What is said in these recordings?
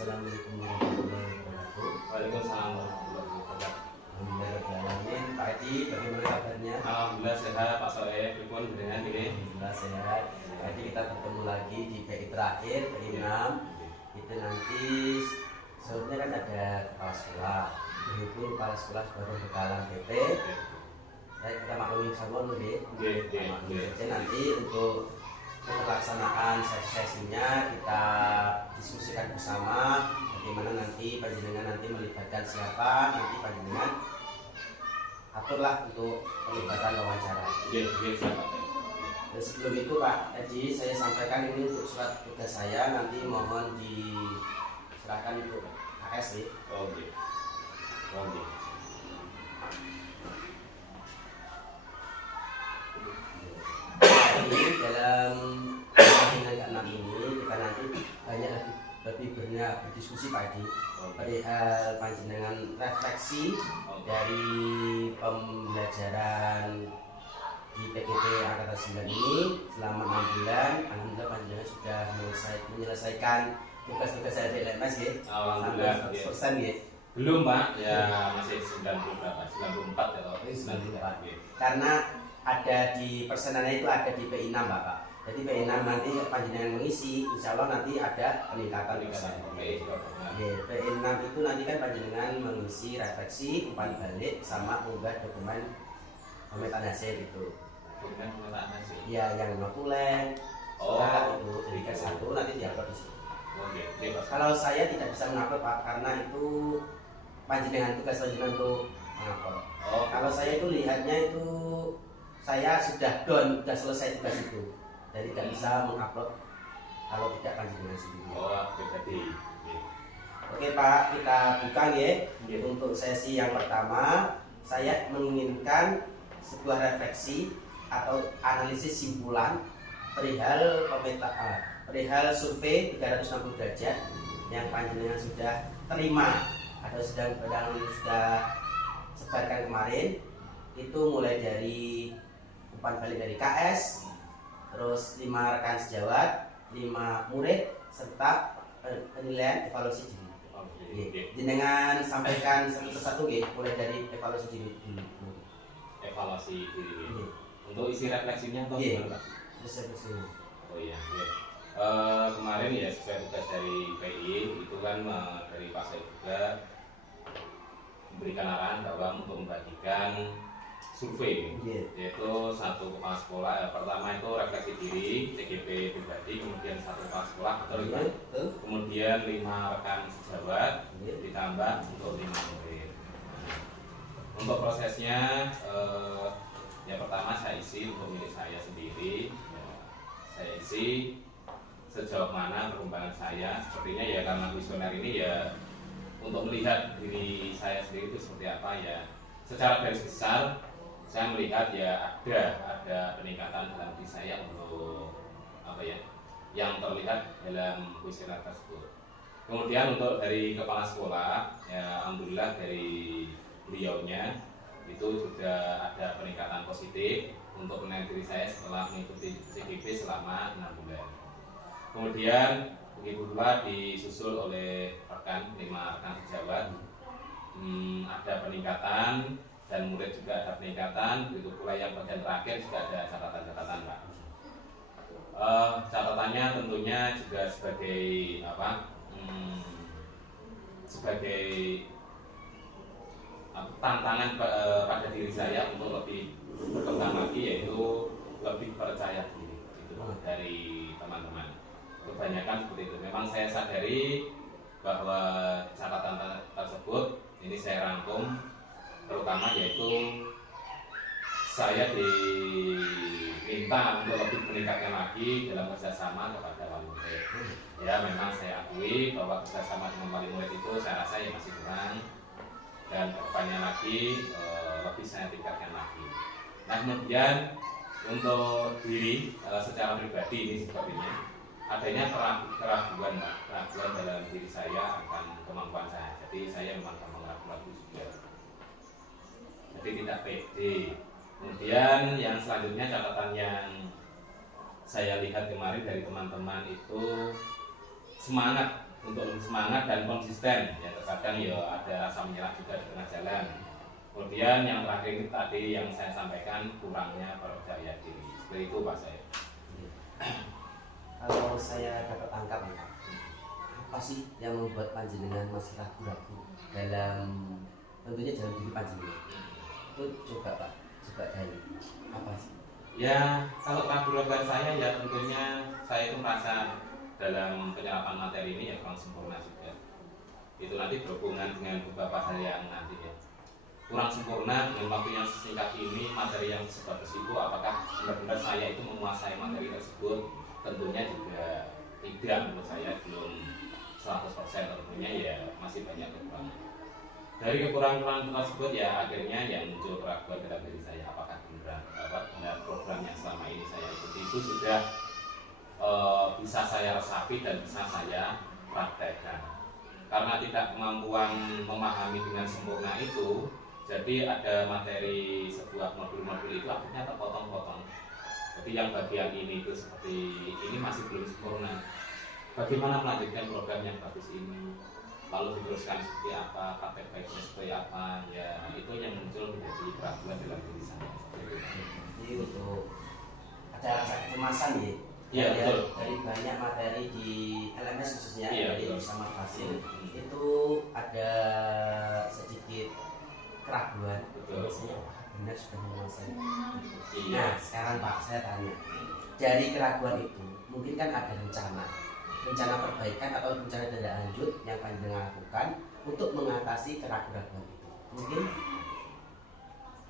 Assalamualaikum warahmatullahi wabarakatuh. Waalaikumsalam warahmatullahi wabarakatuh. Alhamdulillah. Pak Edi, bagaimana kabarnya? Alhamdulillah sehat, Pak Soeb. Pripun dengan ini? Alhamdulillah sehat. Pak Edi, kita bertemu lagi di PI terakhir, PI 6. Itu nanti sebenarnya kan ada kepala sekolah. Berhubung kepala sekolah sudah berbekalan PP. Kita maklumin sama dulu deh. Jadi nanti untuk pelaksanaan sesi-sesinya kita diskusikan bersama bagaimana nanti panjenengan nanti melibatkan siapa, nanti panjenengan aturlah untuk pelibatan wawancara. Dan sebelum itu Pak Edi, saya sampaikan ini untuk surat tugas saya, nanti mohon diserahkan untuk KS. Oke. Ini dalam pertandingan ke-6 ini kita nanti banyak lebih banyak berdiskusi Pak Edi perihal panjenengan refleksi dari pembelajaran di PKP Angkatan 9 ini selama 6 bulan. Alhamdulillah panjenengan sudah menyelesaikan tugas-tugas saya di LMS ya. Alhamdulillah. 100% ya. Belum Pak, ya masih 90 berapa? 94 ya Pak. 94. Karena ada di persenannya itu ada di PI 6 Bapak. Jadi PI 6 nanti panjenengan mengisi, insya Allah nanti ada peningkatan persen. PI 6 itu nanti kan panjenengan mengisi refleksi, umpan balik, sama unggah dokumen pemetaan hasil itu. Dokumen pemetaan hasil. Ya, yang notulen, surat itu jadi ke satu nanti diupload di situ. Kalau saya tidak bisa mengupload Pak, karena itu panjenengan tugas panjenengan untuk mengupload. Kalau saya itu lihatnya itu saya sudah down, sudah selesai tugas itu, jadi tidak bisa mengupload kalau tidak panjenengan sendiri. Berarti. Oke Pak, kita buka ya. Untuk sesi yang pertama, saya menginginkan sebuah refleksi atau analisis simpulan perihal pemetaan, perihal survei 360 derajat yang panjenengan sudah terima atau sudah sebarkan kemarin. Itu mulai dari umpan balik dari KS, terus 5 rekan sejawat, 5 murid, serta penilaian evaluasi diri. Dengan sampaikan satu persatu mulai dari evaluasi diri dulu. Evaluasi diri. Untuk isi refleksinya atau gimana Pak? Terus oh iya. Kemarin ya sesuai tugas dari PI itu kan dari Pak Soeb juga memberikan arahan bahwa untuk membagikan survei, yaitu satu kepala sekolah. Pertama itu refleksi diri, CGP pribadi, kemudian satu kepala sekolah kemudian 5 rekan sejawat, ditambah untuk 5 murid. Untuk prosesnya, yang pertama saya isi untuk milik saya sendiri. Saya isi sejauh mana perkembangan saya. Sepertinya ya karena visioner ini ya untuk melihat diri saya sendiri itu seperti apa ya. Secara garis besar saya melihat ya ada peningkatan dalam diri saya untuk apa ya yang terlihat dalam kuesioner tersebut. Kemudian untuk dari kepala sekolah ya alhamdulillah dari beliaunya itu juga ada peningkatan positif untuk penilaian diri saya setelah mengikuti CGP selama 6 bulan. Kemudian begitu pula disusul oleh 5 rekan sejawat, ada peningkatan dan murid juga ada peningkatan. Begitu pula yang bagian terakhir juga ada catatan-catatan Pak. Catatannya tentunya juga sebagai sebagai tantangan pada diri saya untuk lebih berkembang lagi, yaitu lebih percaya diri itu dari teman-teman. Kebanyakan seperti itu. Memang saya sadari bahwa catatan tersebut ini saya rangkum, terutama yaitu saya diminta untuk lebih meningkatkan lagi dalam kerjasama kepada wali murid. Ya memang saya akui bahwa kerjasama dengan wali murid itu saya rasa ya masih kurang, dan kedepannya lagi lebih saya tingkatkan lagi. Nah kemudian untuk diri secara pribadi ini sepertinya adanya keraguan dalam diri saya akan kemampuan saya. Jadi saya memang gampang ragu-ragu juga. Jadi tidak pede. Kemudian yang selanjutnya catatan yang saya lihat kemarin dari teman-teman itu semangat untuk lebih semangat dan konsisten. Ya terkadang ya ada rasa menyerah juga di tengah jalan. Kemudian yang terakhir itu tadi yang saya sampaikan, kurangnya percaya diri. Seperti itu Pak saya. Kalau saya dapat tangkap nih Pak, apa sih yang membuat panjenengan masih ragu-ragu dalam tentunya dalam diri panjenengan? Itu coba Pak, coba dari apa sih? Ya kalau ragu-raguan saya ya tentunya saya itu merasa dalam penyerapan materi ini ya kurang sempurna juga. Itu nanti berhubungan dengan beberapa hal yang nanti ya kurang sempurna dengan waktu yang singkat ini, materi yang sebagus itu apakah benar-benar saya itu menguasai materi tersebut? Tentunya juga tidak, menurut saya belum 100%, tentunya ya masih banyak kekurangan. Dari kekurangan tersebut ya akhirnya yang muncul keraguan dalam diri saya, apakah benar program yang selama ini saya ikuti itu sudah bisa saya resapi dan bisa saya praktekkan. Karena tidak kemampuan memahami dengan sempurna itu, jadi ada materi sebuah modul-modul itu akhirnya terpotong-potong. Jadi yang bagian ini itu seperti ini masih belum sempurna. Bagaimana melanjutkan program yang bagus ini? Lalu diteruskan seperti apa, praktek baiknya seperti apa? Ya itu yang muncul menjadi keraguan dalam diri saya. Jadi untuk ada rasa kecemasan ya. Iya betul. Dari banyak materi di LMS khususnya dari bersama Fasil itu ada sedikit keraguan. Biasanya apakah benar sudah menguasai? Iya. Nah sekarang Pak saya tanya, dari keraguan itu mungkin kan ada rencana perbaikan atau rencana tindak lanjut yang panjenengan lakukan untuk mengatasi keraguan itu mungkin?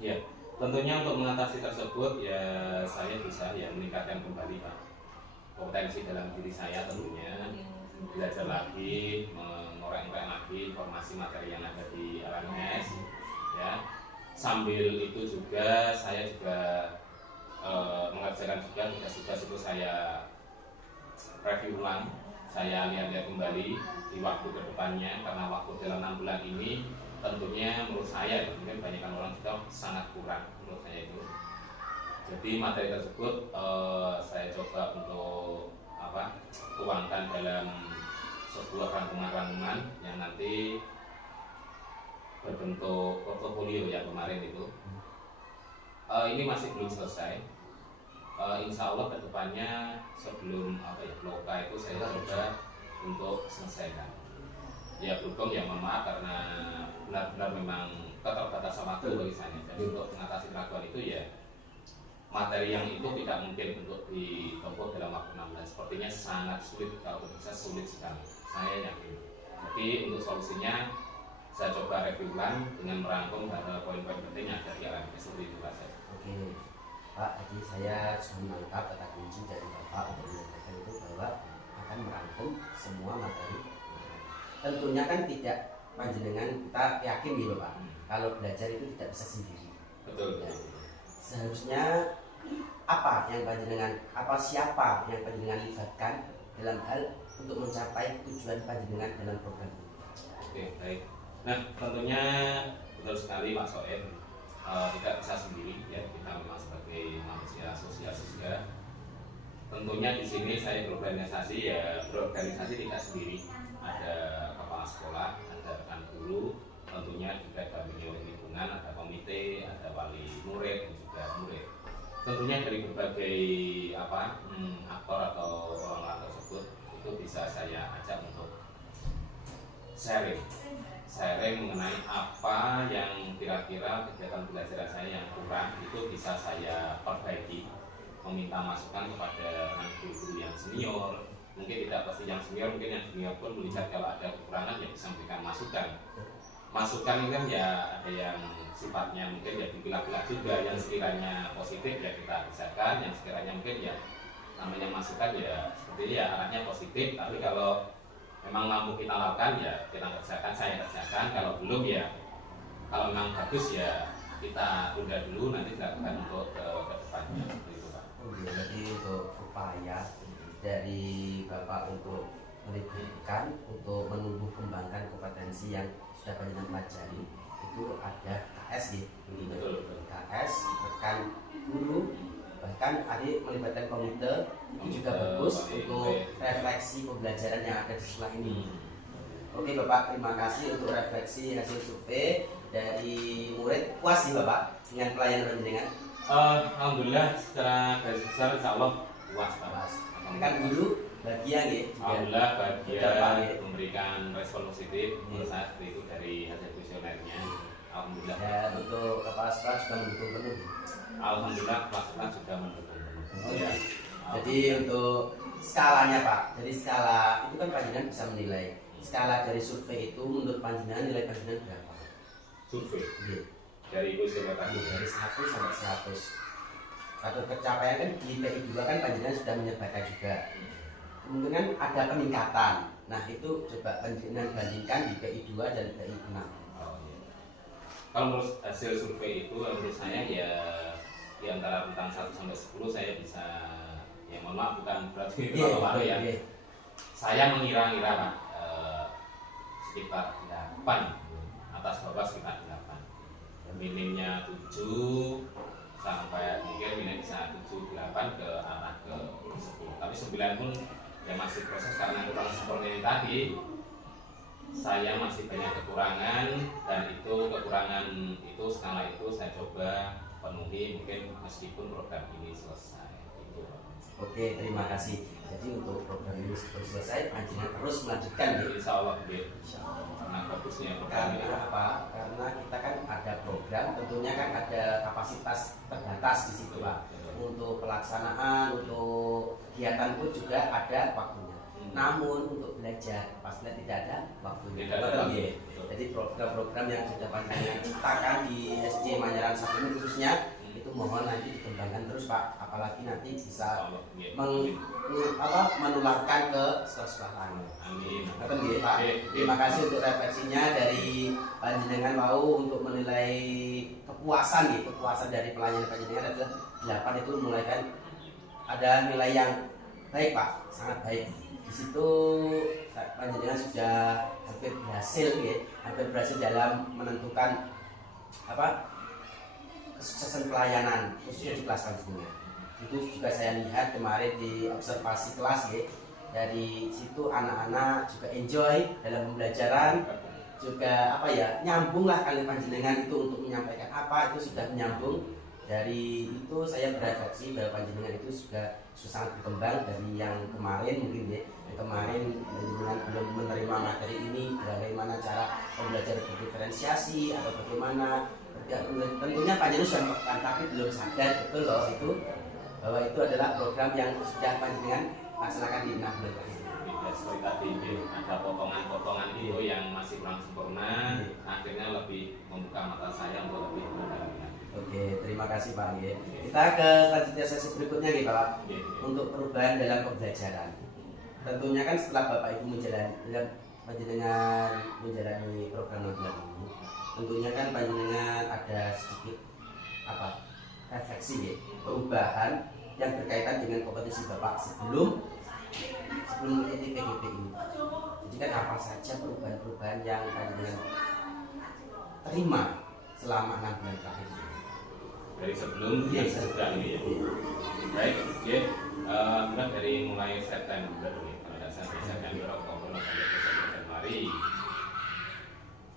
Ya tentunya untuk mengatasi tersebut ya saya bisa ya meningkatkan kembali Pak kompetensi dalam diri saya, tentunya belajar lagi, mengorek-ngorek lagi informasi materi yang ada di LMS ya. Sambil itu juga saya juga mengerjakan juga tugas-tugas itu saya review ulang, saya lihat-lihat kembali di waktu kedepannya, karena waktu dalam 6 bulan ini tentunya menurut saya mungkin banyak orang juga sangat kurang menurut saya itu. Jadi materi tersebut saya coba untuk tuangkan dalam sebuah rangkuman-rangkuman yang nanti berbentuk portofolio yang kemarin itu. Ini masih belum selesai. Insya Allah kedepannya sebelum loka itu saya coba untuk selesaikan. Ya berhubung ya mohon maaf karena benar-benar memang keterbatasan waktu bagi saya. Jadi untuk mengatasi keraguan itu ya materi yang itu tidak mungkin untuk ditempuh dalam waktu 6 bulan. Sepertinya sangat sulit, kalau bisa sulit sekali. Saya yakin. Jadi untuk solusinya saya coba review ulang dengan merangkum poin-poin penting yang ada di LMS seperti itu Pak. Oke Pak, jadi saya sudah menangkap kata kunci dari Bapak untuk menyampaikan itu bahwa akan merangkum semua materi. Tentunya kan tidak panjenengan kita yakin gitu Pak, kalau belajar itu tidak bisa sendiri. Betul. Ya. Seharusnya siapa yang panjenengan libatkan dalam hal untuk mencapai tujuan panjenengan dalam program ini. Oke, baik. Nah, tentunya betul sekali Pak Soeb, tidak bisa sendiri ya, kita memang sebagai manusia sosial juga. Tentunya di sini saya berorganisasi tidak sendiri. Ada kepala sekolah, ada rekan guru, tentunya juga didampingi oleh lingkungan, ada komite, ada wali murid dan juga murid. Tentunya dari berbagai aktor atau orang-orang tersebut itu bisa saya ajak untuk sharing mengenai apa yang kira-kira kegiatan belajar saya yang kurang itu bisa saya perbaiki, meminta masukan kepada guru-guru yang senior, mungkin tidak pasti yang senior, mungkin yang junior pun melihat kalau ada kekurangan yang bisa memberikan masukan ini kan ya ada yang sifatnya mungkin ya dipilah-pilah juga, yang sekiranya positif ya kita pisahkan, yang sekiranya mungkin ya namanya masukan ya seperti ya arahnya positif, tapi kalau memang mampu kita lakukan ya kita kerjakan, saya kerjakan, kalau belum ya kalau memang bagus ya kita tunda dulu, nanti dilakukan untuk ke depannya seperti itu Pak. Jadi untuk upaya dari Bapak untuk melibatkan, untuk menumbuh kembangkan kompetensi yang sudah panjenengan pelajari itu ada KS ya, Betul. KS rekan guru Bahkan adik melibatkan komite itu juga bagus untuk refleksi pembelajaran yang ada di sekolah ini. Oke Bapak, terima kasih untuk refleksi hasil survei dari murid. Puas nih Bapak dengan pelayanan panjenengan? Alhamdulillah secara garis besar insya Allah puas Pak. Puas. Kan dulu bahagia nih. Alhamdulillah bahagia memberikan respon positif menurut saya seperti itu dari hasil kuesionernya. Alhamdulillah. Dan untuk kepala sekolah sudah mendukung penuh. Alhamdulillah kepala sekolah sudah mendukung penuh. Oh, ya. Jadi untuk skalanya Pak, dari skala itu kan panjenengan bisa menilai. Skala dari survei itu menurut panjenengan nilai panjenengan berapa? Survei. Iya. Dari kuesioner tadi. Dari 1 sampai 100. Satu pencapaian kan di PI 2 kan panjenengan sudah menyebarkan juga. Kemungkinan ada peningkatan. Nah itu coba panjenengan bandingkan di PI 2 dan PI 6. Kalau menurut hasil survei itu menurut saya ya di antara rentang 1 sampai 10 saya bisa ya mohon maaf bukan berarti baru ya. Saya mengira-ngira Pak sekitar 8 atas bawah sekitar 8. Minimnya 7 sampai mungkin minim bisa 7 8 ke arah ke 10. Tapi 9 pun ya masih proses karena kurang seperti ini tadi. Saya masih banyak kekurangan dan itu kekurangan itu skala itu saya coba penuhi mungkin meskipun program ini selesai itu. Oke, terima kasih. Jadi untuk program ini selesai, panjenengan terus melanjutkan ya. Insya Allah karena bagusnya program ini. Karena apa? Karena kita kan ada program, tentunya kan ada kapasitas terbatas di situ Pak. Untuk pelaksanaan, untuk kegiatan pun juga ada waktunya. Namun untuk belajar pastinya tidak ada waktunya. Jadi program-program yang sudah panjenengan ciptakan di SD Manyaran 1 ini khususnya itu mohon nanti dikembangkan terus Pak, apalagi nanti bisa menularkan ke sekolah-sekolah lain. Amin. Pak. Terima kasih untuk refleksinya dari panjenengan mau untuk menilai kepuasan dari pelayanan panjenengan adalah 8 itu mulai kan ada nilai yang baik Pak, sangat baik. Di situ panjenengan sudah hampir berhasil dalam menentukan kesuksesan pelayanan khususnya di kelas panjenengan. Itu juga saya lihat kemarin di observasi kelas ya. Dari situ anak-anak juga enjoy dalam pembelajaran, juga nyambung lah kalian panjenengan itu untuk menyampaikan apa itu sudah menyambung. Dari itu saya berefleksi bahwa panjenengan itu sudah sangat berkembang dari yang kemarin mungkin ya. Kemarin panjenengan belum menerima materi ini, bagaimana cara pembelajaran berdiferensiasi atau bagaimana. Tentunya panjenengan sudah melakukan tapi belum sadar betul loh itu bahwa itu adalah program yang sudah panjenengan laksanakan di 6 bulan terakhir. Seperti tadi ada potongan-potongan itu yang masih kurang sempurna, akhirnya lebih membuka mata saya untuk lebih mendalami. Oke, terima kasih Pak. Kita ke selanjutnya sesi berikutnya nih Pak. Untuk perubahan dalam pembelajaran. Tentunya kan setelah Bapak Ibu menjalani program 6 bulan ini, tentunya kan panjenengan ada sedikit refleksi ya, perubahan yang berkaitan dengan kompetisi Bapak sebelum mengikuti PGP ini. Jadi kan apa saja perubahan-perubahan yang panjenengan terima selama 6 bulan terakhir ini? Dari sebelum sesudah ini ya. Baik, kita dari mulai September pada saat September, Oktober, November, Desember, Januari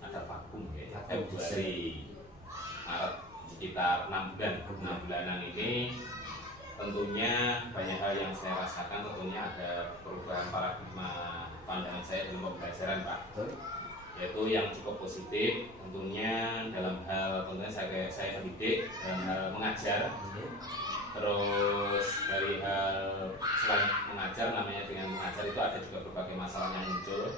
ada vakum ya. Februari, Maret sekitar 6 bulanan ini tentunya banyak hal yang saya rasakan. Tentunya ada perubahan paradigma pandangan saya dalam pembelajaran Pak, yaitu yang cukup positif. Tentunya dalam hal saya pendidik dalam hal mengajar, terus dari hal selain mengajar, namanya dengan mengajar itu ada juga berbagai masalah yang muncul.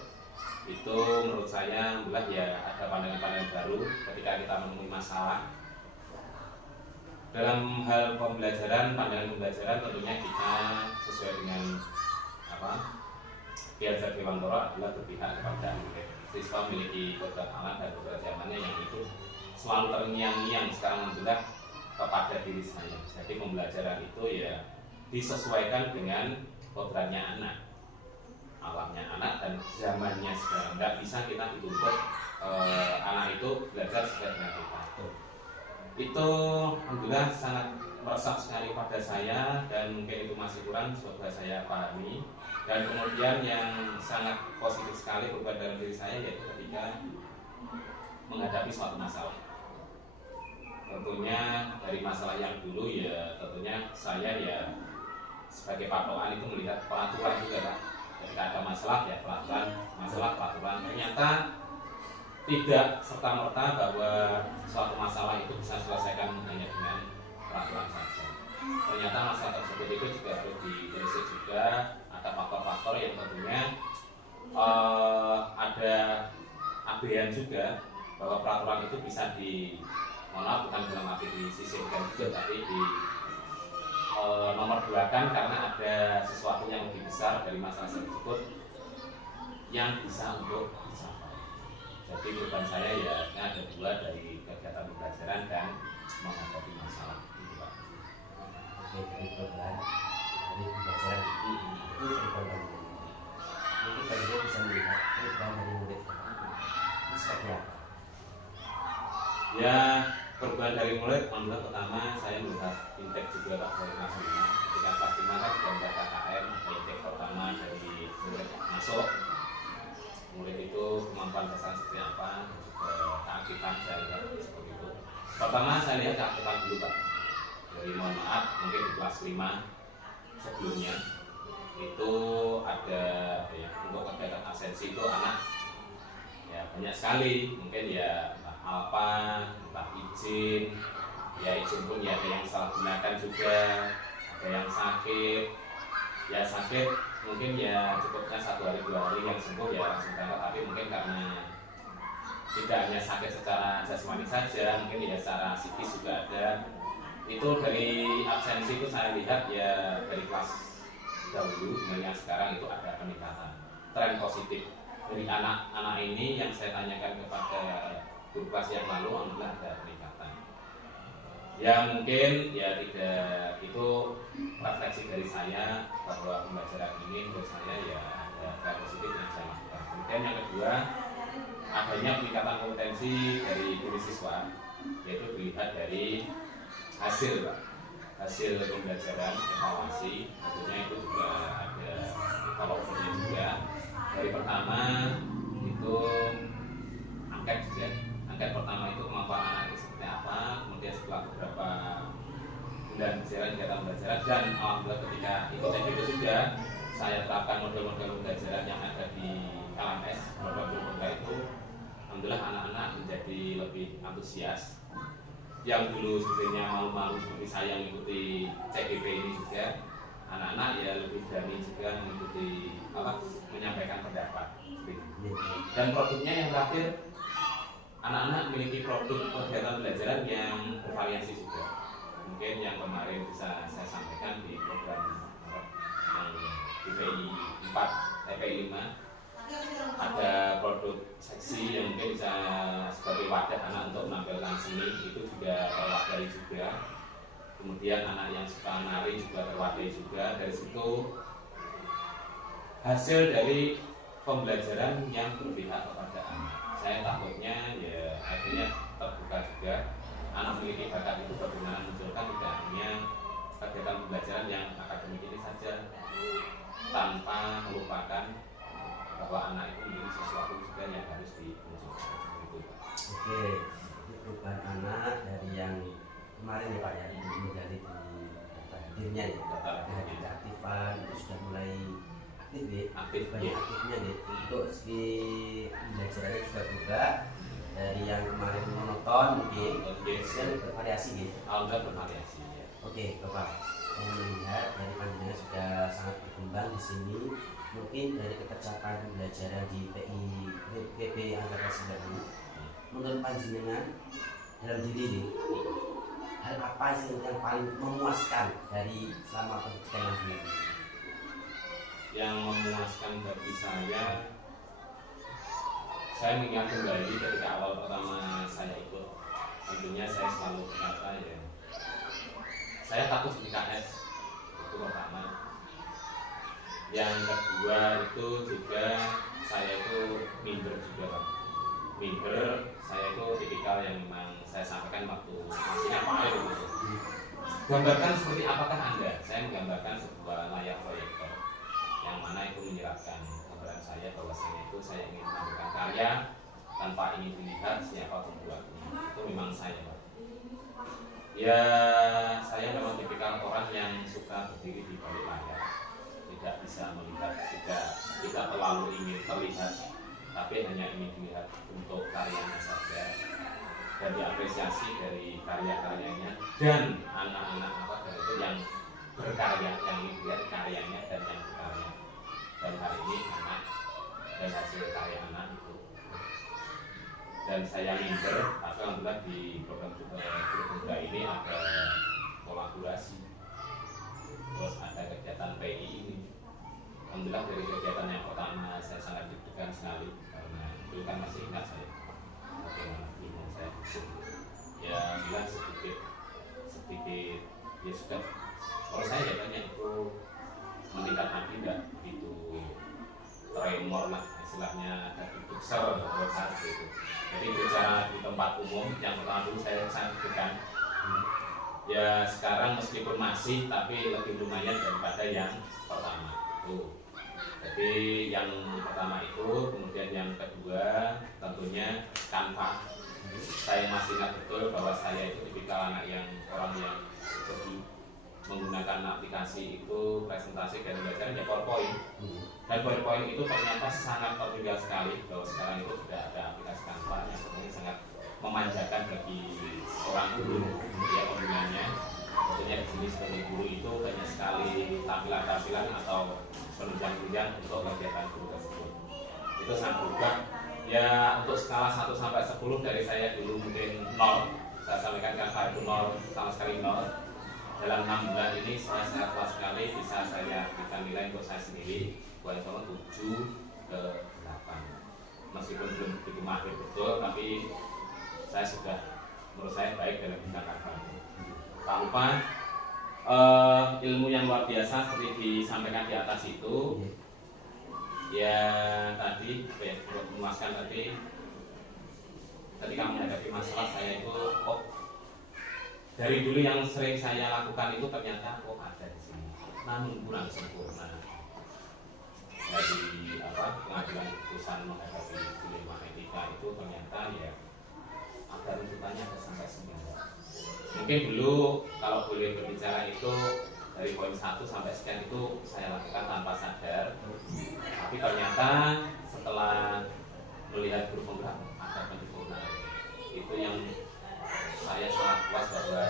Itu menurut saya alhamdulillah ya ada pandangan-pandangan baru ketika kita menemui masalah. Dalam hal pembelajaran, pandangan pembelajaran tentunya kita sesuai dengan Ki Hajar Dewantoro adalah berpihak kepada siswa memiliki kodrat alam dan kodrat zamannya yang itu selalu terngiang-ngiang sekarang alhamdulillah kepada diri saya. Jadi pembelajaran itu ya disesuaikan dengan kodratnya anak, alamnya anak dan zamannya sekarang. Tidak bisa kita dituntut anak itu belajar sesuai dengan kita. Itu alhamdulillah sangat meresap sekali pada saya dan mungkin itu masih kurang coba saya pahami. Dan kemudian yang sangat positif sekali perubahan dalam diri saya yaitu ketika menghadapi suatu masalah. Tentunya dari masalah yang dulu ya tentunya saya ya sebagai patokan itu melihat peraturan juga Pak. Ketika ada masalah ya peraturan. Ternyata tidak serta-merta bahwa suatu masalah itu bisa selesaikan hanya dengan peraturan saja. Ternyata masalah tersebut itu juga harus ditelisik juga. Ada faktor-faktor yang tentunya ada abean juga bahwa peraturan itu bisa bukan dalam arti disisihkan juga, tapi di nomor duakan karena ada sesuatu yang lebih besar dari masalah tersebut yang bisa untuk dicapai. Jadi beban saya ya ada dua dari kegiatan pembelajaran dan menghadapi masalah itu Pak. Oke, dari beban dari pembelajaran itu beban dari murid. Mungkin Pak bisa melihat beban dari murid itu seperti apa? Ya, perubahan dari murid, alhamdulillah pertama saya melihat intake juga Pak dari kelas 5. Ketika kelas 5 kan sudah ada KKM, intake pertama dari murid masuk. Murid itu kemampuan dasar seperti apa, juga keaktifan saya lihat seperti itu. Pertama saya lihat keaktifan dulu Pak. Dari mohon maaf, mungkin di kelas 5 sebelumnya itu ada ya, untuk kegiatan absensi itu anak ya banyak sekali, mungkin ya apa, entah izin, ya izin pun ya ada yang salah gunakan juga, ada yang sakit, ya sakit mungkin ya cukupnya 1 hari 2 hari yang sembuh ya langsung berangkat, tapi mungkin karena tidak hanya sakit secara jasmani saja, mungkin ya secara psikis juga ada. Itu dari absensi itu saya lihat ya dari kelas dahulu dengan yang sekarang itu ada peningkatan, tren positif dari anak-anak ini yang saya tanyakan kepada guru kelas yang lalu, alhamdulillah ada peningkatan. Ya mungkin ya tidak itu refleksi dari saya bahwa pembelajaran ini menurut saya ya ada positif yang saya lakukan. Kemudian yang kedua adanya peningkatan kompetensi dari guru siswa, yaitu dilihat dari hasil Pak, hasil pembelajaran evaluasi, tentunya itu juga ada evaluasinya juga. Dari pertama itu angket juga. Angket pertama itu kemampuan anak itu seperti apa, kemudian setelah beberapa bulan berjalan kegiatan pembelajaran dan alhamdulillah ketika ikut CPP juga saya terapkan model-model pembelajaran yang ada di LMS, model itu alhamdulillah anak-anak menjadi lebih antusias. Yang dulu sebenarnya malu-malu seperti saya mengikuti CPP ini juga, anak-anak ya lebih berani juga mengikuti menyampaikan pendapat. Dan produknya yang terakhir, anak-anak memiliki produk kegiatan pembelajaran yang bervariasi juga. Mungkin yang kemarin bisa saya sampaikan di program yang TPI 4, TPI 5, ada produk seksi yang mungkin bisa sebagai wadah anak untuk menampilkan seni, itu juga terwadahi juga. Kemudian anak yang suka nari juga terwadahi juga. Dari situ hasil dari pembelajaran yang berpihak kepada anak. Saya takutnya ya akhirnya terbuka juga, anak memiliki bakat itu bagaimana munculkan tidak hanya kegiatan pembelajaran yang akademik ini saja, tanpa melupakan bahwa anak itu memiliki sesuatu juga yang harus dimunculkan. Oke, itu perubahan anak dari yang kemarin ya Pak ya, menjadi hadirnya ya, dari keaktifan itu sudah mulai aktif banyak aktifnya nih. Untuk segi pembelajarannya juga berubah dari yang kemarin monoton mungkin sekarang bervariasi gitu. Alhamdulillah bervariasi ya. Oke Bapak, saya melihat dari pandangan sudah sangat berkembang di sini. Mungkin dari ketercapaian pembelajaran di PP Angkatan 9 menurut panjenengan dalam diri ini, hal apa sih yang paling memuaskan dari selama pendidikan yang ini? Yang memuaskan bagi saya mengingat kembali ketika awal pertama saya ikut, tentunya saya selalu berkata ya, saya takut di KS, itu pertama. Yang kedua itu juga saya itu minder juga Pak. Minder, saya itu tipikal yang memang saya sampaikan waktu masihnya Pak Air gitu. gambarkan seperti apakah Anda. Saya menggambarkan sebuah layar proyektor yang mana itu menyeratkan gambaran saya bahwasanya itu saya ingin menampilkan karya tanpa ingin dilihat siapa pembuatnya. Itu memang saya, Pak. Ya, saya memang tipikal orang yang suka berdiri di balik layar, tidak bisa melihat, tidak terlalu ingin terlihat, tapi hanya ingin dilihat untuk karyanya saja dan diapresiasi dari karya-karyanya dan anak-anak apa itu yang berkarya, yang dilihat karyanya dan yang berkarya. Dan hari ini anak dan hasil karya anak itu. Dan saya minder, tapi alhamdulillah di program juga ini ada kolaborasi, terus ada kegiatan PI ini. Alhamdulillah dari kegiatan yang pertama saya sangat deg-degan sekali karena itu kan masih ingat saya bagaimana bingung saya itu. Ya bilang sedikit ya sudah. Kalau saya ya banyak itu meningkat hati tidak begitu tremor lah istilahnya, dari besar atau saat itu. Jadi bicara di tempat umum yang pertama dulu saya sangat deg-degan. Ya sekarang meskipun masih tapi lebih lumayan daripada yang pertama itu. Jadi yang pertama itu, kemudian yang kedua tentunya kanva. Saya masih ingat betul bahwa saya itu tipikal anak yang orang yang hobi menggunakan aplikasi itu presentasi dan belajar ya PowerPoint. Dan PowerPoint itu ternyata sangat tertinggal sekali bahwa sekarang itu sudah ada aplikasi Canva yang tentunya sangat memanjakan bagi seorang guru ya penggunanya. Tentunya di sini sebagai guru itu banyak sekali tampilan-tampilan atau penunjang-penunjang untuk kegiatan guru tersebut. Itu sangat berubah. Ya untuk skala 1 sampai 10 dari saya dulu mungkin 0. Saya sampaikan Canva itu 0, sama sekali 0. Dalam 6 bulan ini saya sangat puas sekali bisa saya berikan nilai untuk saya sendiri buat 7 ke 8. Meskipun belum begitu mahir betul, tapi saya sudah menurut saya baik dalam bidang Canva. Tak lupa ilmu yang luar biasa seperti disampaikan di atas itu. Ya tadi untuk memuaskan tadi ketika menghadapi masalah saya itu dari dulu yang sering saya lakukan itu ternyata ada di sini, namun kurang sempurna. Dari pengadilan keputusan menghadapi dilema etika itu ternyata ya ada runtutannya sampai 9. Mungkin dulu kalau boleh berbicara itu dari poin 1 sampai sekian itu saya lakukan tanpa sadar, tapi ternyata setelah melihat program ada penyempurnaan itu yang saya sangat puas bahwa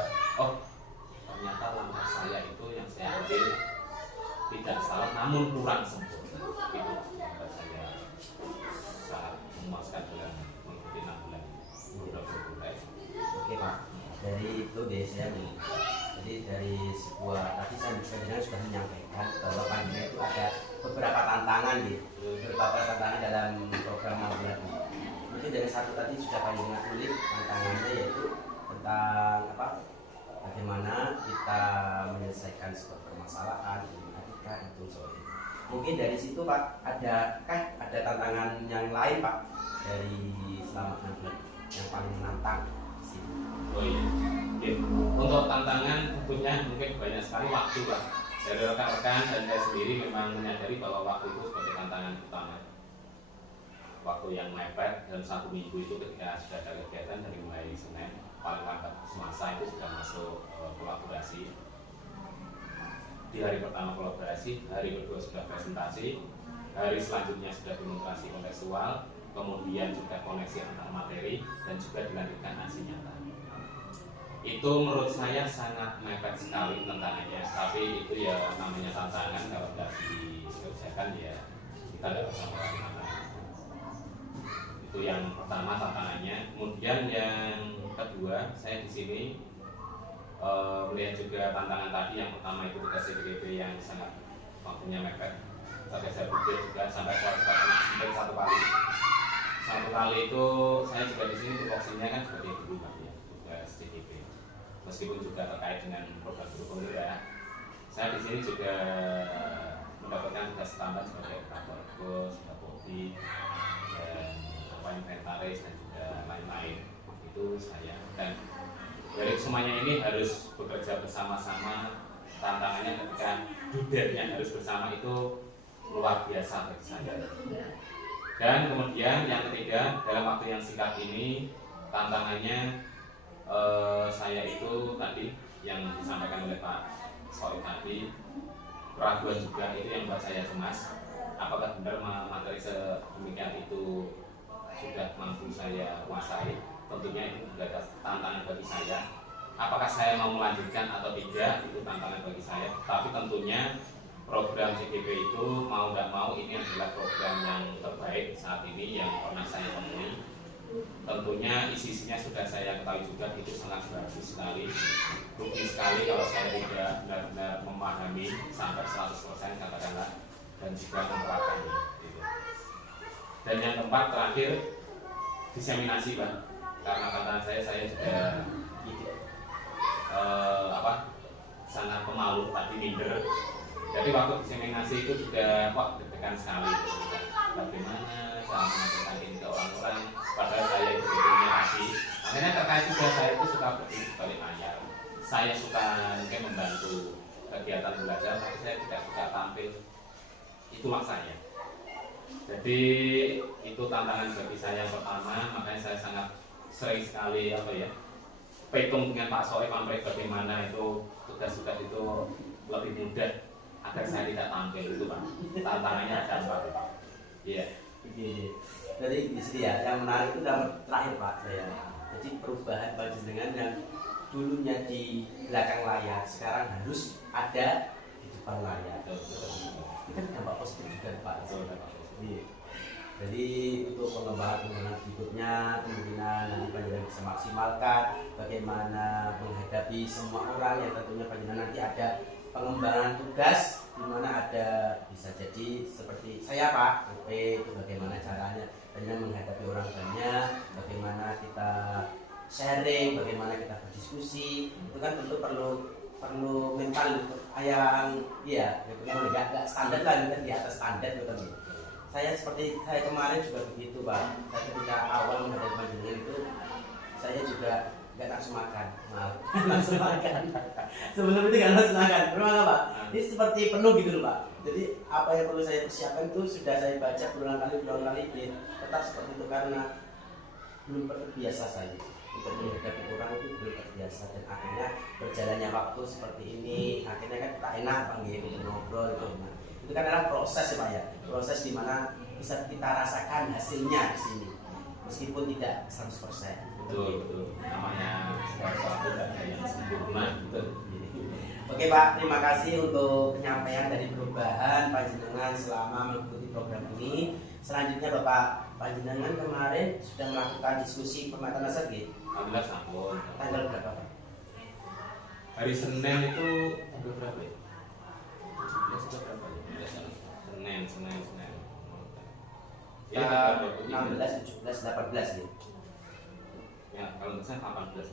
ternyata langkah saya itu yang saya ambil tidak salah namun kurang sempurna. Itu yang saya sangat memuaskan dalam mengikuti 6 bulan program. Oke Pak, dari itu biasanya nih. Jadi dari sebuah tadi saya sudah menyampaikan bahwa pandemi itu ada beberapa tantangan beberapa tantangan dalam program 6 bulan ini. Mungkin dari satu tadi sudah paling kulit tantangannya yaitu tentang bagaimana kita menyelesaikan sebuah permasalahan etika itu soalnya. Mungkin dari situ Pak ada tantangan yang lain Pak dari selama 6 bulan yang paling menantang di sini. Oh iya. Untuk tantangan tentunya mungkin banyak sekali waktu Pak. Dari rekan-rekan dan saya sendiri memang menyadari bahwa waktu itu sebagai tantangan utama. Waktu yang mepet dalam 1 minggu itu ketika sudah ada kegiatan dari mulai Senin paling lambat Selasa itu sudah masuk kolaborasi. Di hari pertama kolaborasi, hari kedua sudah presentasi, hari selanjutnya sudah demonstrasi kontekstual, kemudian juga koneksi antar materi dan juga dilanjutkan aksi nyata. Itu menurut saya sangat mepet sekali tantangannya, tapi itu ya namanya tantangan, kalau tidak dikerjakan ya kita tidak bisa melewati tantangan. Itu yang pertama tantangannya. Kemudian yang kedua, saya di sini melihat juga tantangan tadi. Yang pertama itu tugas CPDP yang sangat waktunya mepet. Tapi saya pikir juga sampai satu kali itu saya juga di sini tupoksinya kan sebagai guru ya, tugas CPDP. Meskipun juga terkait dengan program guru pemuda, saya di sini juga mendapatkan tugas tambahan sebagai operator kurs, hobi, dan inventaris dan juga lain-lain. Itu saya, dan dari semuanya ini harus bekerja bekerja bersama-sama, tantangannya ketika dudanya harus bersama itu luar biasa bagi saya. Dan kemudian yang ketiga, dalam waktu yang singkat ini tantangannya saya itu tadi yang disampaikan oleh Pak Soib tadi, keraguan juga itu yang buat saya cemas. Apakah benar materi sedemikian itu sudah mampu saya kuasai? Tentunya itu juga ada tantangan bagi saya. Apakah saya mau melanjutkan atau tidak, itu tantangan bagi saya. Tapi tentunya program CGP itu mau nggak mau ini adalah program yang terbaik saat ini yang pernah saya temui. Tentunya isi-isinya sudah saya ketahui juga, itu sangat bagus sekali. Rugi sekali kalau saya tidak benar-benar memahami sampai 100% katakanlah, dan juga menerapkannya gitu. Dan yang keempat terakhir, diseminasi Pak, karena kata saya juga sangat pemalu tadi, minder. Jadi waktu diseminasi itu juga kok deg-degan sekali. Bagaimana cara mengajarkan ini ke orang-orang, padahal saya itu betulnya rapi. Akhirnya terkait juga saya itu suka berdiri sebagai layar. Saya suka mungkin membantu kegiatan belajar, tapi saya tidak suka tampil. Itulah saya. Jadi itu tantangan bagi saya yang pertama, makanya saya sangat sering sekali petung dengan Pak Soib sampai bagaimana itu tugas-tugas itu lebih mudah agar saya tidak tampil itu Pak. Tantangannya ada Pak. Iya. Jadi di sini ya, yang menarik itu yang terakhir Pak saya. Jadi perubahan panjenengan yang dulunya di belakang layar sekarang harus ada di depan layar. Ini kan dampak positif juga Pak. Jadi untuk pengembangan berikutnya kemungkinan nanti panjenengan bisa maksimalkan bagaimana menghadapi semua orang yang tentunya panjenengan nanti ada pengembangan tugas di mana ada bisa jadi seperti saya Pak itu bagaimana caranya panjenengan menghadapi orang banyak, bagaimana kita sharing, bagaimana kita berdiskusi, itu kan tentu perlu mental yang nggak standar lah, kan di atas standar betul. Saya seperti saya kemarin juga begitu Pak. Saya ketika awal menghadapi panjenengan itu saya juga nggak nafsu makan, nafsu makan. Sebelum itu nggak nafsu makan. Memang Pak, ini seperti penuh gitu loh Pak. Jadi apa yang perlu saya persiapkan itu sudah saya baca berulang kali, tetap seperti itu karena belum terbiasa saya untuk menghadapi orang itu belum terbiasa, dan akhirnya berjalannya waktu seperti ini, akhirnya kan tak enak Pak gitu ngobrol itu. Itu kan adalah proses ya Pak ya, proses di mana bisa kita rasakan hasilnya di sini, meskipun tidak 100%. Betul. Namanya sesuatu tidak ada yang sempurna. Betul. Oke Pak, terima kasih untuk penyampaian dari perubahan panjenengan selama mengikuti program ini. Selanjutnya Bapak panjenengan kemarin sudah melakukan diskusi pemetaan nasar gitu. Alhamdulillah sampun. Tanggal berapa Pak? Hari Senin itu tanggal berapa ya? 17 atau berapa ya? Senin. Ya, 16, 17, 18 gitu. Ya, kalau nggak salah 18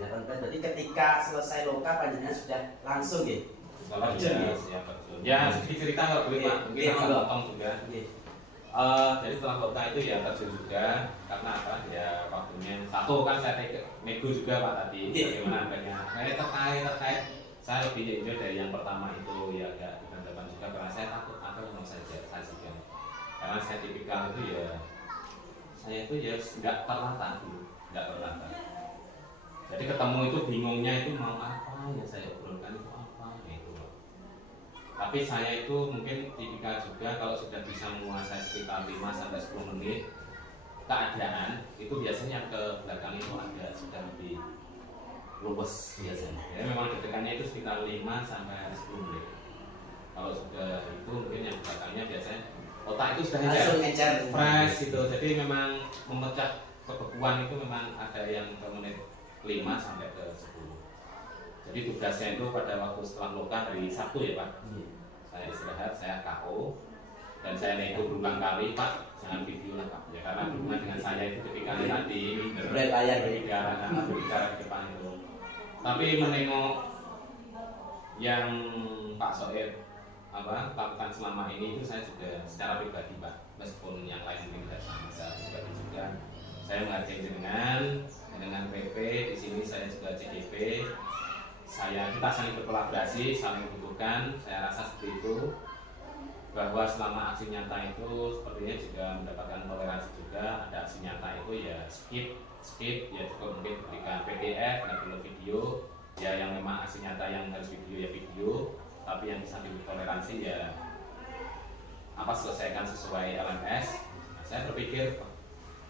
berarti ketika selesai loka panjenengan sudah langsung gitu. Kalau ya betul. Ya, sedikit cerita kalau boleh Pak. Mungkin akan potong juga. Jadi setelah loka itu ya terjun juga, karena apa? Ya waktunya satu kan saya nego juga Pak tadi. Bagaimana adanya? Terkait saya lebih enjoy dari yang pertama itu ya agak depan juga, karena saya takut apa yang mau saya sajikan. Karena saya tipikal itu ya, saya itu ya nggak terlatah. Jadi ketemu itu bingungnya itu mau apa ya saya obrolkan itu apa gitu loh. Tapi saya itu mungkin tipikal juga kalau sudah bisa menguasai sekitar 5 sampai 10 menit keadaan itu biasanya ke belakang itu agak sudah lebih luwes biasanya. Ya memang dedekannya itu sekitar 5 sampai 10 menit. Kalau sudah itu mungkin yang belakangnya biasanya otak itu sudah ngejar fresh gitu. Jadi memang memecah kebekuan itu memang ada yang ke menit 5 sampai ke 10. Jadi tugasnya itu pada waktu setelah loka hari Sabtu ya Pak. Saya istirahat, saya KO, dan saya nego berulang kali Pak, jangan video lah Pak. Ya karena hubungan dengan saya itu ketika nanti berbicara ke depan itu. Tapi menengok yang Pak Soib lakukan selama ini itu saya juga secara pribadi Pak, meskipun yang lain mungkin tidak sama, saya pribadi juga saya menghargai dengan PP di sini, saya juga CDP kita saling berkolaborasi, saling membutuhkan. Saya rasa seperti itu, bahwa selama aksi nyata itu sepertinya juga mendapatkan toleransi juga. Ada aksi nyata itu ya skip ya, cukup mungkin berikan PDF dan perlu video ya, yang memang aksi nyata yang harus video ya video, tapi yang bisa ditoleransi ya selesaikan sesuai LMS. Nah, saya berpikir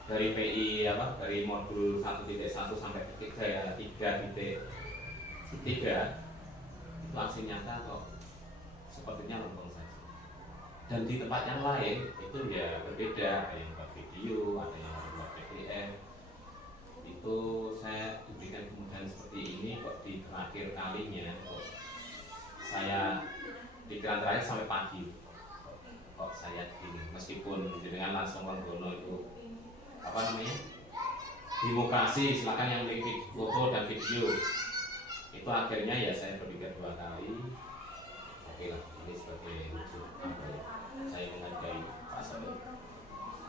dari PI dari modul 1.1 sampai 3 itu aksi nyata kok sepertinya lompong saja. Dan di tempat yang lain itu ya berbeda, ada yang buat video, ada yang buat PDF. Itu saya diberikan kemudahan seperti ini kok di terakhir kalinya kok saya pikiran terakhir sampai pagi kok saya ini, meskipun dengan langsung menggono itu demokrasi, silakan yang memiliki foto dan video. Itu akhirnya ya saya berpikir 2 kali, oke lah, ini sebagai wujud saya menghargai Pak Soto.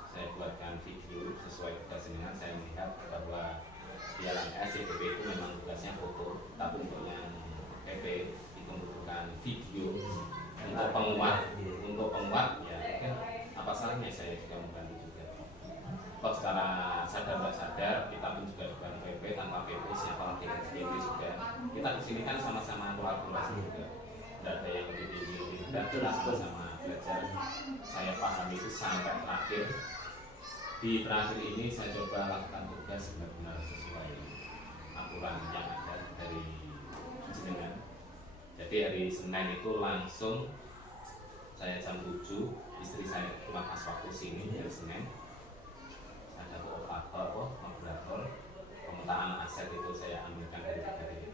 Saya buatkan video sesuai tugas dengan saya melihat bahwa di LMS CPP itu memang tugasnya foto, tapi untuk yang PP itu membutuhkan video. Untuk penguat ya kan apa salahnya saya juga membantu juga. Toh secara sadar nggak sadar kita pun juga bukan PP, tanpa PP siapa lagi PP juga. Kita di sini kan sama-sama kolaborasi juga. Tidak ada yang lebih tinggi, tidak, kita sama-sama belajar. Saya paham itu sampai terakhir. Di terakhir ini saya coba lakukan tugas benar-benar sesuai aturan yang ada dari jenengan. Jadi hari Senin itu langsung saya jam 7, istri saya pulang pas waktu sini dari Senin. Ada operator, pemetaan aset itu saya ambilkan dari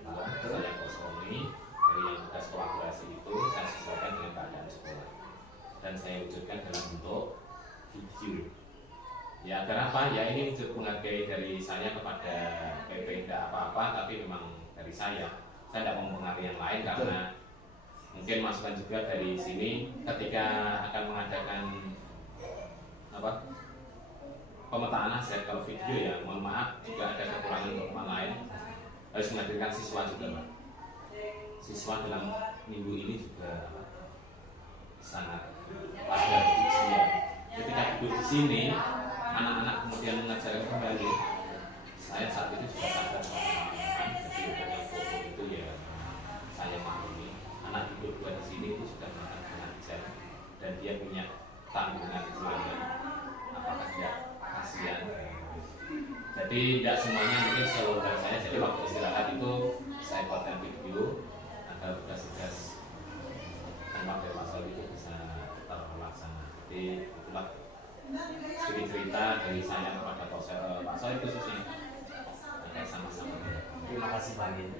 luar, saya kosongi dari yang tugas kolaborasi itu saya sesuaikan dengan keadaan sekolah dan saya wujudkan dalam bentuk video. Ya kenapa? Ya ini wujud menghargai dari saya kepada PP, tidak apa-apa, tapi memang dari saya tidak mempengaruhi yang lain karena mungkin masukan juga dari sini ketika akan mengadakan pemetaan aset. Kalau video ya mohon maaf juga ada kekurangan untuk teman lain, harus menghadirkan siswa juga Pak. Siswa dalam minggu ini juga sangat pada ujian. Ketika duduk di sini anak-anak kemudian mengajarkan kembali, saya saat itu juga sadar jadi dengan foto itu ya saya maklumi anak hidup di sini itu sudah mengajar dan dia punya tanggungan bulanan, apakah tidak kasihan. Jadi tidak semuanya mungkin selalu dari saya. Jadi waktu istirahat itu saya buatkan video agar tugas-tugas tembak dari Pak Sol itu bisa terlaksana. Jadi itulah sedikit cerita dari saya kepada Pak Sol khususnya agar sama-sama. Terima kasih Pak Gin.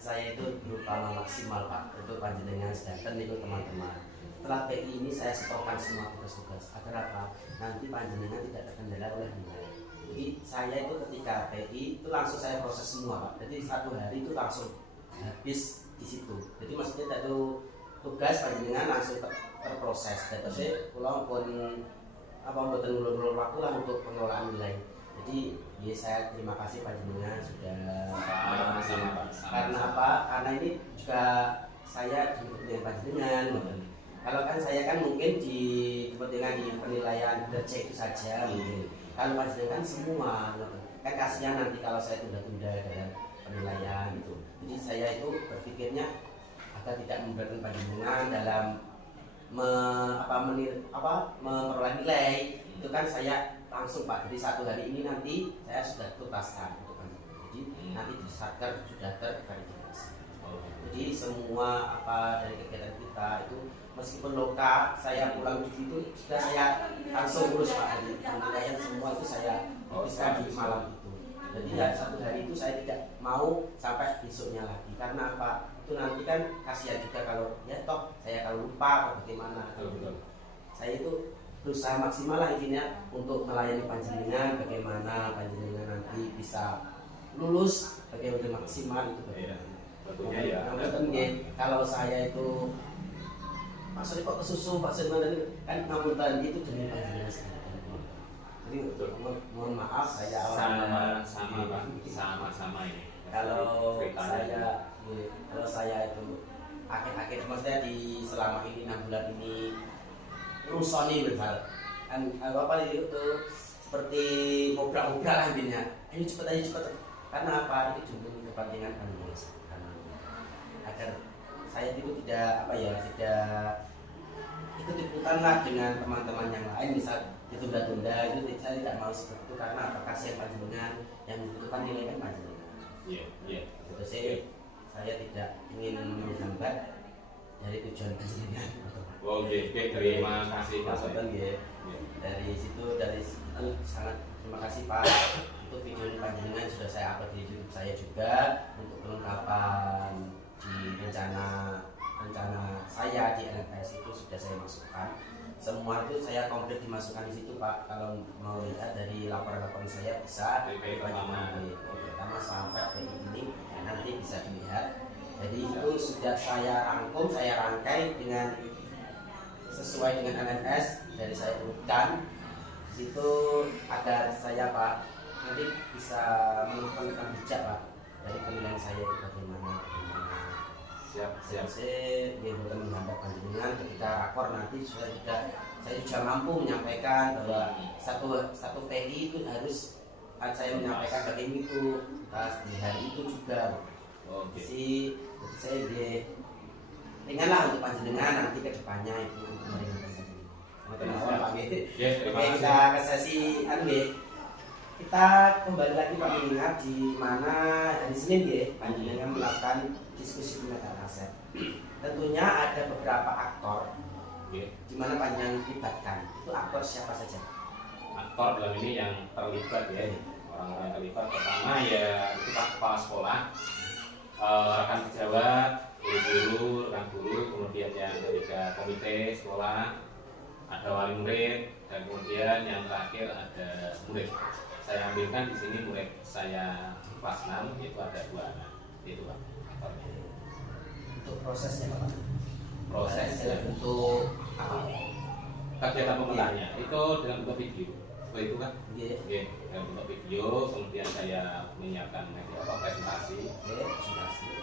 Saya itu berupaya maksimal Pak untuk panjenengan sedangkan itu teman-teman. Setelah PI ini saya setorkan semua tugas-tugas agar apa? Nanti panjenengan tidak terkendala oleh nilai. Jadi saya itu ketika PI itu langsung saya proses semua Pak. Jadi 1 hari itu langsung habis di situ. Jadi maksudnya itu tugas panjenengan langsung terproses. Dan saya pulang pun buatan ngulur-ngulur waktu lah untuk pengelolaan nilai. Jadi ya saya terima kasih panjenengan sudah sama. Karena apa? Karena ini juga saya dijemput dengan panjenengan. Kalau kan saya kan mungkin di kepentingan di penilaian C itu saja mungkin. Kalau panjenengan semua, kan kasihan nanti kalau saya tunda-tunda dalam penilaian itu. Jadi saya itu berpikirnya agar tidak memberatkan panjenengan dalam memperoleh nilai. Itu kan saya langsung Pak. Jadi 1 hari ini nanti saya sudah tuntaskan untuk panjenengan. Jadi nanti di Satker sudah terverifikasi. Jadi semua dari kegiatan kita itu meskipun loka saya pulang di situ sudah saya langsung urus Pak. Jadi penilaian semua itu saya habiskan di malam itu. Jadi ya 1 hari itu saya tidak mau sampai besoknya lagi. Karena apa? Itu nanti kan kasihan juga kalau ya toh saya kalau lupa atau bagaimana. Saya itu berusaha maksimal lah intinya untuk melayani panjenengan, bagaimana panjenengan nanti bisa lulus bagaimana maksimal itu bagaimana. Tentunya ya. Kalau saya itu maksudnya kok kesusu Pak Sirman kan namun tadi itu demi panjenengan. Jadi mohon maaf saya sama Pak, sama ini. Kalau saya merusoni benar kan apa itu tuh seperti obrak-obrak lah intinya. Ayo cepet, karena apa, itu demi kepentingan Indonesia agar saya itu tidak tidak ikut-ikutan lah dengan teman-teman yang lain, misal ditunda-tunda itu. Saya tidak mau seperti itu karena apa, kasihan panjenengan yang membutuhkan nilai kan panjenengan. Itu saya tidak ingin menghambat dari tujuan panjenengan. Oke, terima kasih Mas. Dari situ sangat terima kasih Pak. Itu video panjenengan sudah saya upload di YouTube saya juga untuk kelengkapan di rencana saya di NFS itu sudah saya masukkan. Semua itu saya komplit dimasukkan di situ Pak. Kalau mau lihat dari laporan-laporan saya bisa pertama sampai ke ini nanti bisa dilihat. Jadi itu sudah saya rangkum, saya rangkai dengan sesuai dengan NFS dari saya urutkan. Di situ agar saya Pak nanti bisa menentukan bijak Pak dari penilaian saya itu bagaimana. Siap saya bukan menghambat panjenengan ketika rakor nanti saya juga mampu menyampaikan bahwa satu PI itu harus saya menyampaikan bagaimana itu pas di hari itu juga. Jadi saya ringanlah untuk panjenengan nanti ke depannya itu meringankan panjenengan. Pak kita ke sesi kita kembali lagi Pak mengingat di mana hari Senin panjenengan melakukan diskusi pemetaan aset. Tentunya ada beberapa aktor di mana panjenengan dilibatkan. Itu aktor siapa saja? Aktor dalam ini yang terlibat orang-orang yang terlibat pertama ya itu Pak Kepala Sekolah, rekan pejabat, guru, rekan guru, kemudian yang ketiga komite sekolah, ada wali murid, dan kemudian yang terakhir ada murid. Saya ambilkan di sini murid saya kelas 6 yaitu ada 2 anak. Itu Pak. Untuk prosesnya Pak. Prosesnya untuk apa? Kegiatan pemetaannya itu dengan bentuk video. Seperti itu kan? Dengan bentuk video, kemudian saya menyiapkan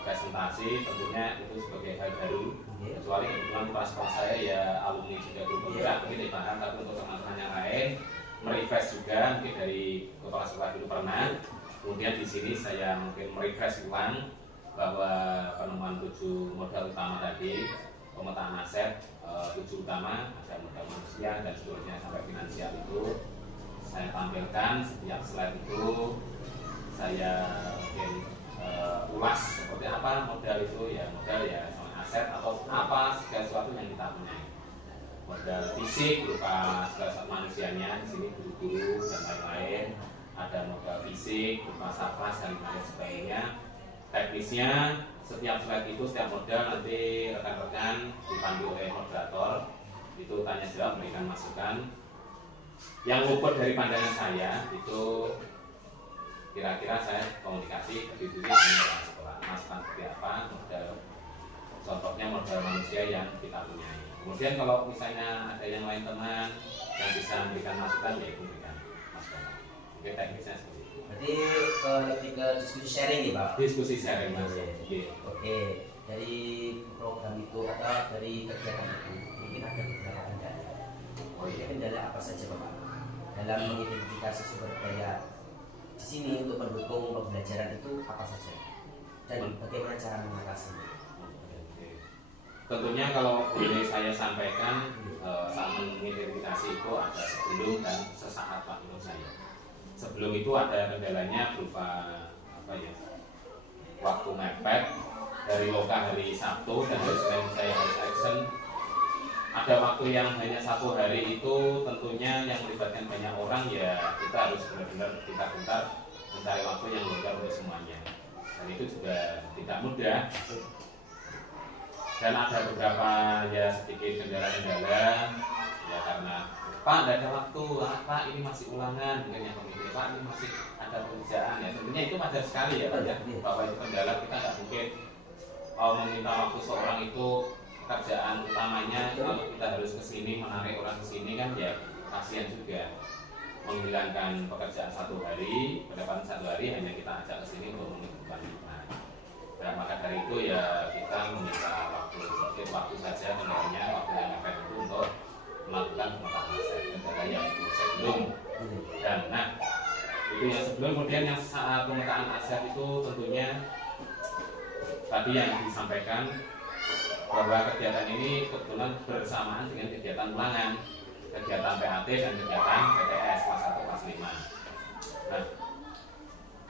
presentasi tentunya itu sebagai hal baru. Kecuali kebetulan pas saya ya alumni juga belum bergerak mungkin dipaham, tapi untuk teman-teman yang lain merefresh juga mungkin dari kepala sekolah dulu pernah. Kemudian di sini saya mungkin merefresh ulang bahwa penemuan 7 modal utama tadi, pemetaan aset 7 utama, ada modal manusia dan seterusnya sampai finansial itu saya tampilkan. Setiap slide itu saya mungkin ulas seperti apa modal itu, modal sama aset atau apa segala sesuatu yang kita punya. Modal fisik berupa segala sesuatu manusianya, di sini guru-guru dan lain-lain. Ada modal fisik berupa sapras dan lain sebagainya. Teknisnya setiap slide itu, setiap modal nanti rekan-rekan dipandu oleh moderator, itu tanya jawab, memberikan masukan. Yang luput dari pandangan saya itu kira-kira saya komunikasi berdiri dengan sekolah, masukan seperti apa modal, contohnya modal manusia yang kita punya. Kemudian kalau misalnya ada yang lain teman yang bisa memberikan masukan, ya berikan masukan. Oke, teknisnya seperti itu. Berarti lebih ke diskusi sharing ya Pak? Diskusi sharing Mas. Oke, dari program itu atau dari kegiatan itu mungkin ada beberapa kendala. Ini kendala apa saja Bapak dalam mengidentifikasi sumber daya di sini untuk mendukung pembelajaran itu apa saja dan bagaimana cara mengatasinya? Tentunya kalau boleh saya sampaikan saat mengidentifikasi itu ada sebelum dan sesaat Pak menurut saya. Sebelum itu ada kendalanya berupa waktu mepet dari lokal hari Sabtu dan hari Senin saya harus action. Ada waktu yang hanya 1 hari itu tentunya yang melibatkan banyak orang, ya kita harus benar-benar pintar-pintar mencari waktu yang longgar untuk semuanya. Dan itu juga tidak mudah. Dan ada beberapa sedikit kendala-kendala ya karena Pak tidak ada waktu, Pak ini masih ulangan, mungkin yang pemikir Pak ini masih ada pekerjaan, ya tentunya itu wajar sekali ya Pak ya, bahwa itu kendala. Kita tidak mungkin meminta waktu seorang itu pekerjaan utamanya, kalau kita harus kesini menarik orang kesini kan ya kasihan juga, menghilangkan pekerjaan 1 hari, pendapatan 1 hari hanya kita ajak kesini untuk menghidupkan lingkungan. Nah, maka dari itu ya kita meminta waktu saja kendalanya, waktu yang efektif untuk melakukan pemetaan aset negara yang sebelum. Dan nah itu yang sebelum, kemudian yang saat pemetaan aset itu tentunya tadi yang disampaikan bahwa kegiatan ini kebetulan bersamaan dengan kegiatan ulangan, kegiatan PAT dan kegiatan PTS kelas 1 kelas 5. Nah,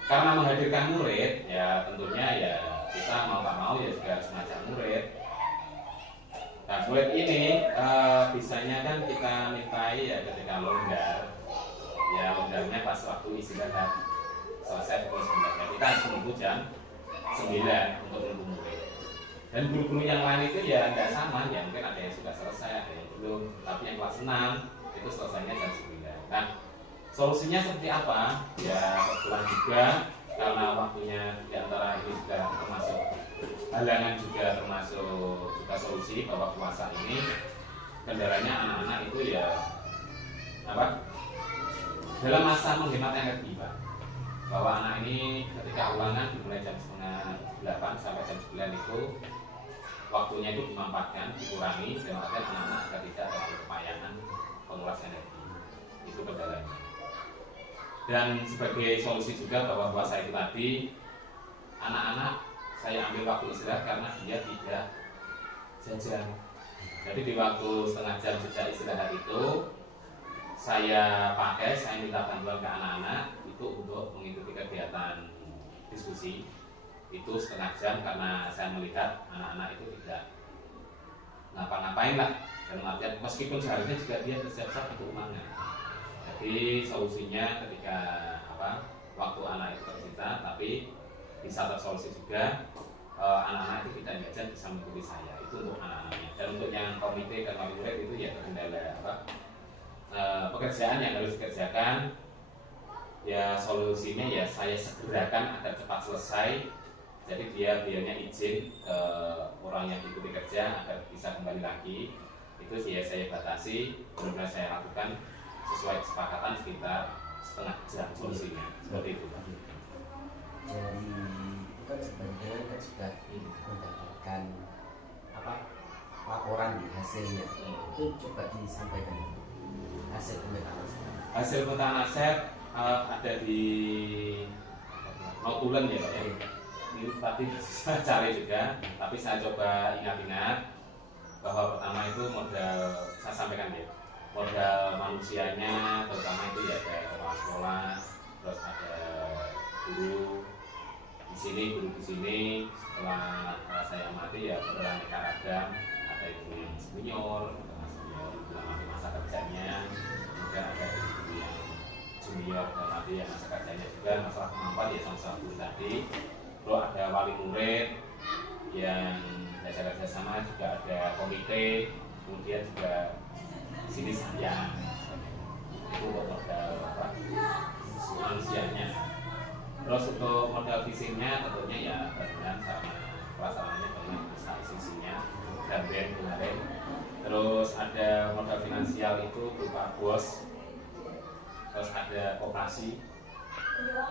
karena menghadirkan murid ya tentunya ya kita mau tak mau ya juga harus mengajak murid. Nah, murid ini bisanya kan kita mintai ya ketika longgar, ya longgarnya pas waktu istirahat selesai pukul 9. Ya, kita harus menunggu jam 9 untuk menunggu murid. Dan guru-guru yang lain itu ya nggak sama, ya mungkin ada yang sudah selesai, ada yang belum. Tapi yang kelas 6 itu selesainya jam 9. Nah, solusinya seperti apa? Ya kebetulan juga karena waktunya di antara ini juga termasuk halangan, juga termasuk juga solusi bahwa puasa ini kendalanya anak-anak itu ya apa? Dalam masa menghemat energi, Pak. Bahwa anak ini ketika ulangan dimulai jam setengah 8 sampai jam 9 itu waktunya itu dimanfaatkan, dikurangi, dan artian anak-anak agar tidak ada kepayahan penguras energi. Itu kendalanya. Dan sebagai solusi juga bahwa puasa itu tadi anak-anak saya ambil waktu istirahat karena dia tidak jajan. Jadi di waktu setengah jam jeda istirahat itu saya pakai, saya minta bantuan ke anak-anak itu untuk mengikuti kegiatan diskusi itu setengah jam, karena saya melihat anak-anak itu tidak ngapa-ngapain lah, dan artian meskipun seharusnya juga dia bersiap-siap untuk ulangan. Jadi solusinya ketika waktu anak itu tersisa, tapi bisa tersolusi juga anak-anak itu tidak jajan bisa mengikuti saya, itu untuk anak-anaknya. Dan untuk yang komite dan wali murid itu ya terkendala pekerjaan yang harus dikerjakan, ya solusinya ya saya segerakan agar cepat selesai. Jadi dia biarnya izin ke orang yang diikuti kerja agar bisa kembali lagi. Itu ya saya batasi, benar-benar saya lakukan sesuai kesepakatan sekitar setengah jam solusinya. Seperti itu, Pak. Jadi itu kan sebenarnya kan sudah mendapatkan laporan di hasilnya. Itu coba disampaikan hasil pemetaan aset. Hasil pemetaan aset ada di notulen ya, Pak ya. Ini tadi saya cari juga, tapi saya coba ingat-ingat bahwa pertama itu modal, saya sampaikan ya, modal manusianya terutama itu ya ada kepala sekolah, terus ada guru di sini, guru di sini. Setelah saya amati ya beraneka ragam, ada ibu yang senior, dalam masa kerjanya, kemudian ada ibu yang junior dalam arti yang masa kerjanya juga, masalah kemampuan ya sama-sama guru tadi. Lalu ada wali murid yang belajar kerjasama, juga ada komite, kemudian juga sini saya. Itu untuk modal manusianya. Terus untuk modal fisiknya tentunya ya bagian sama pelaksanaannya dengan besar sisinya dan band kemarin. Terus ada modal finansial itu berupa bos. Terus ada koperasi.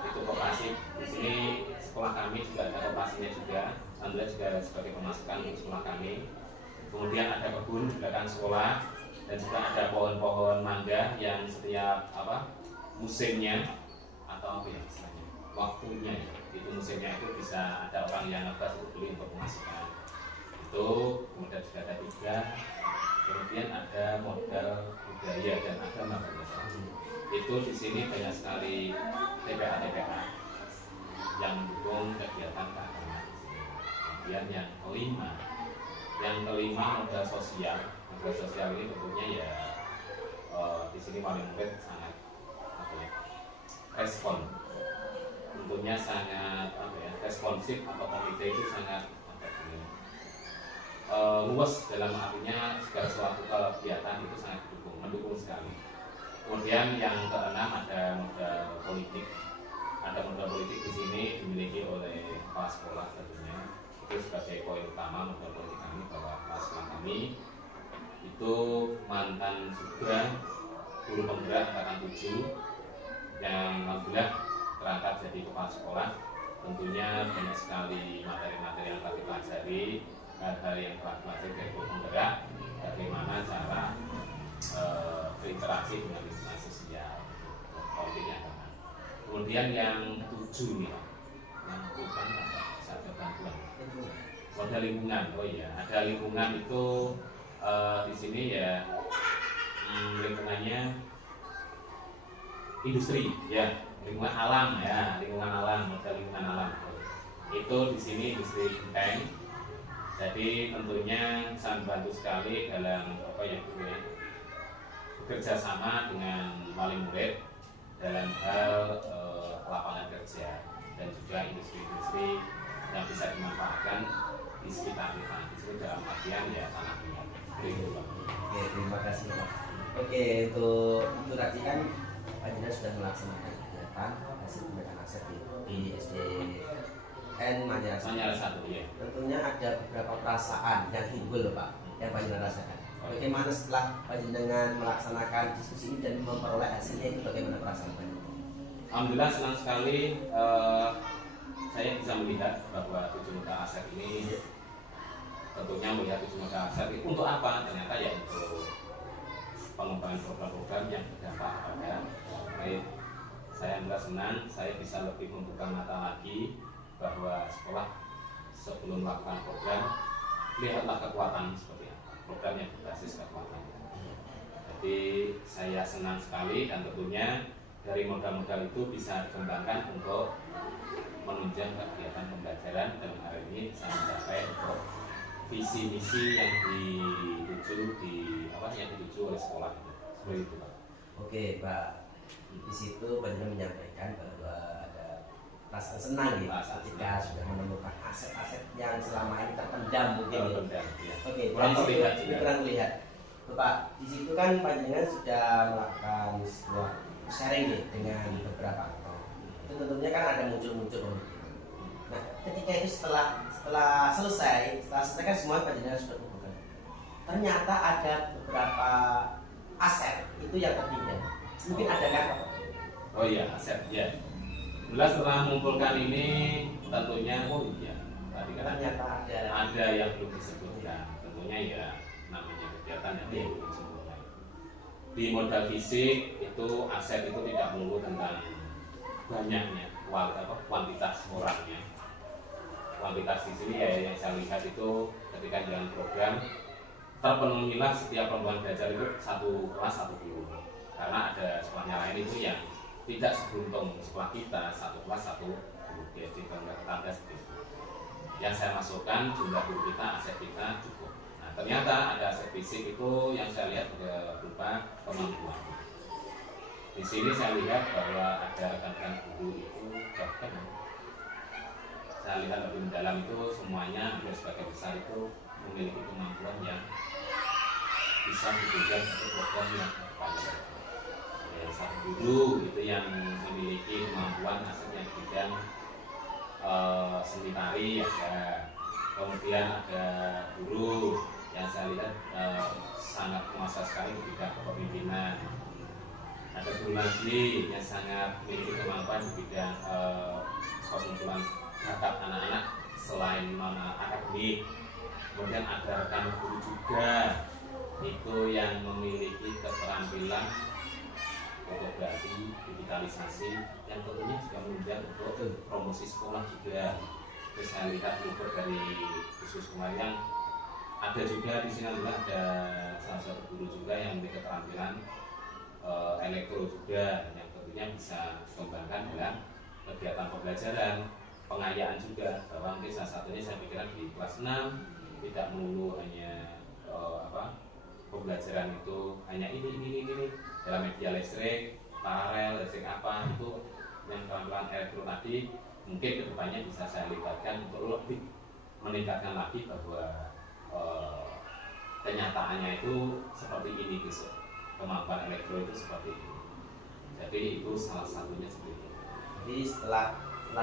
Itu koperasi di sini sekolah kami juga ada koperasinya juga, alhamdulillah juga sebagai pemasukan untuk sekolah kami. Kemudian ada kebun di belakang sekolah, dan juga ada pohon-pohon mangga yang setiap musimnya atau apa ya istilahnya, waktunya itu musimnya itu bisa ada orang yang ngebas itu beli untuk pemasukan. Itu kemudian juga ada tiga. Kemudian ada modal budaya dan agama. Itu di sini banyak sekali TPA yang mendukung kegiatan keagamaan. Kemudian yang kelima modal sosial. Modal sosial ini tentunya ya di sini wali murid sangat respon, tentunya sangat responsif, atau komite itu sangat luas dalam artinya segala suatu kegiatan itu sangat mendukung sekali. Kemudian yang keenam ada modal politik. Ada modal politik di sini dimiliki oleh kepala sekolah tentunya. Itu sebagai poin utama modal politik kami, bahwa kepala sekolah kami itu mantan juga guru penggerak angkatan 7 yang alhamdulillah terangkat jadi kepala sekolah. Tentunya banyak sekali materi-materi yang telah dipelajari, hal-hal yang telah dipelajari dari guru penggerak, bagaimana cara berinteraksi dengan lingkungan sosial, politiknya aman. Kemudian yang 7 nih, yang bukan ada bantuan. Modal lingkungan, oh iya, ada lingkungan itu di sini ya lingkungannya industri, ya lingkungan alam ya, lingkungan alam, modal lingkungan alam itu di sini industri genteng. Jadi tentunya sangat bantu sekali dalam apa ya, bekerja sama dengan wali murid dalam hal lapangan kerja dan juga industri-industri yang bisa dimanfaatkan di sekitar kita. Itu dalam artian ya tanah liat. Oke, terima kasih Pak. Oke, untuk itu tadi kan Pak Jina sudah melaksanakan kegiatan hasil pemeriksaan aset di SDN Manyara 1. Ya. Tentunya ada beberapa perasaan yang timbul Pak, yang Pak Jina rasakan. Bagaimana setelah Pak Jenengan melaksanakan diskusi ini dan memperoleh hasilnya, itu bagaimana perasaan Pak Jina? Alhamdulillah senang sekali saya bisa melihat bahwa 7 muka aset ini tentunya melihat 7 muka aset itu untuk apa? Ternyata ya untuk pengembangan program-program yang berdampak pada baik. Saya merasa senang, saya bisa lebih membuka mata lagi bahwa sekolah sebelum melakukan program, lihatlah kekuatan seperti apa, program yang berbasis kekuatan. Jadi saya senang sekali dan tentunya dari modal-modal itu bisa dikembangkan untuk menunjang kegiatan pembelajaran dalam hal ini bisa mencapai untuk visi misi yang dituju oleh sekolah itu. Seperti itu Pak. Oke Pak, di situ Pak Jina menyampaikan bahwa ada perasaan senang ya ketika sudah menemukan aset-aset yang selama ini terpendam mungkin ya. Oke, kurang terlihat. Pak, di situ kan Pak Jina sudah melakukan sebuah sharing ya dengan beberapa aktor. Itu tentunya kan ada muncul-muncul. Nah, ketika itu setelah selesai kan semua Pak Jina sudah kumpulkan. Ternyata ada beberapa aset itu yang tertinggal. Mungkin ada kan Pak? Oh iya, aset ya. Setelah mengumpulkan ini tentunya oh iya tadi kan ternyata ada yang belum disebutkan. Tentunya ya namanya kegiatan nanti yang belum disebutkan. Di modal fisik itu aset itu tidak melulu tentang banyaknya kuantitas orangnya. Kuantitas di sini ya yang saya lihat itu ketika jalan program terpenuhilah setiap rombongan belajar itu satu kelas satu guru. Karena ada sekolahnya lain itu yang tidak seberuntung sekolah kita satu kelas satu guru. Jadi tanda seperti itu. Yang saya masukkan jumlah guru kita, aset kita cukup. Nah, ternyata ada aset fisik itu yang saya lihat berupa kemampuan. Di sini saya lihat bahwa ada rekan-rekan guru itu bahkan saya lihat lebih mendalam itu semuanya hampir sebagian besar itu memiliki kemampuan yang bisa ditunjang untuk program yang panjang. Satu guru itu yang memiliki kemampuan aset yang bidang seni tari ada, kemudian ada guru yang saya lihat sangat menguasai sekali di bidang kepemimpinan. Ada guru lagi yang sangat memiliki kemampuan di bidang pemunculan bakat anak-anak selain akademik. Kemudian ada rekan guru juga itu yang memiliki keterampilan fotografi, digitalisasi yang tentunya juga menunjang untuk promosi sekolah juga. Terus saya lihat juga dari khusus kemarin yang ada juga di sini ada salah satu guru juga yang memiliki keterampilan elektro juga yang tentunya bisa dikembangkan dalam kegiatan pembelajaran, pengayaan juga. Bahwa mungkin salah satunya saya pikirkan di kelas 6 tidak melulu hanya pembelajaran itu hanya ini dalam media listrik, paralel, listrik apa itu yang keterampilan elektro tadi mungkin kedepannya bisa saya libatkan untuk lebih meningkatkan lagi bahwa kenyataannya itu seperti ini besok kemampuan elektro itu seperti ini. Jadi itu salah satunya seperti itu. Jadi setelah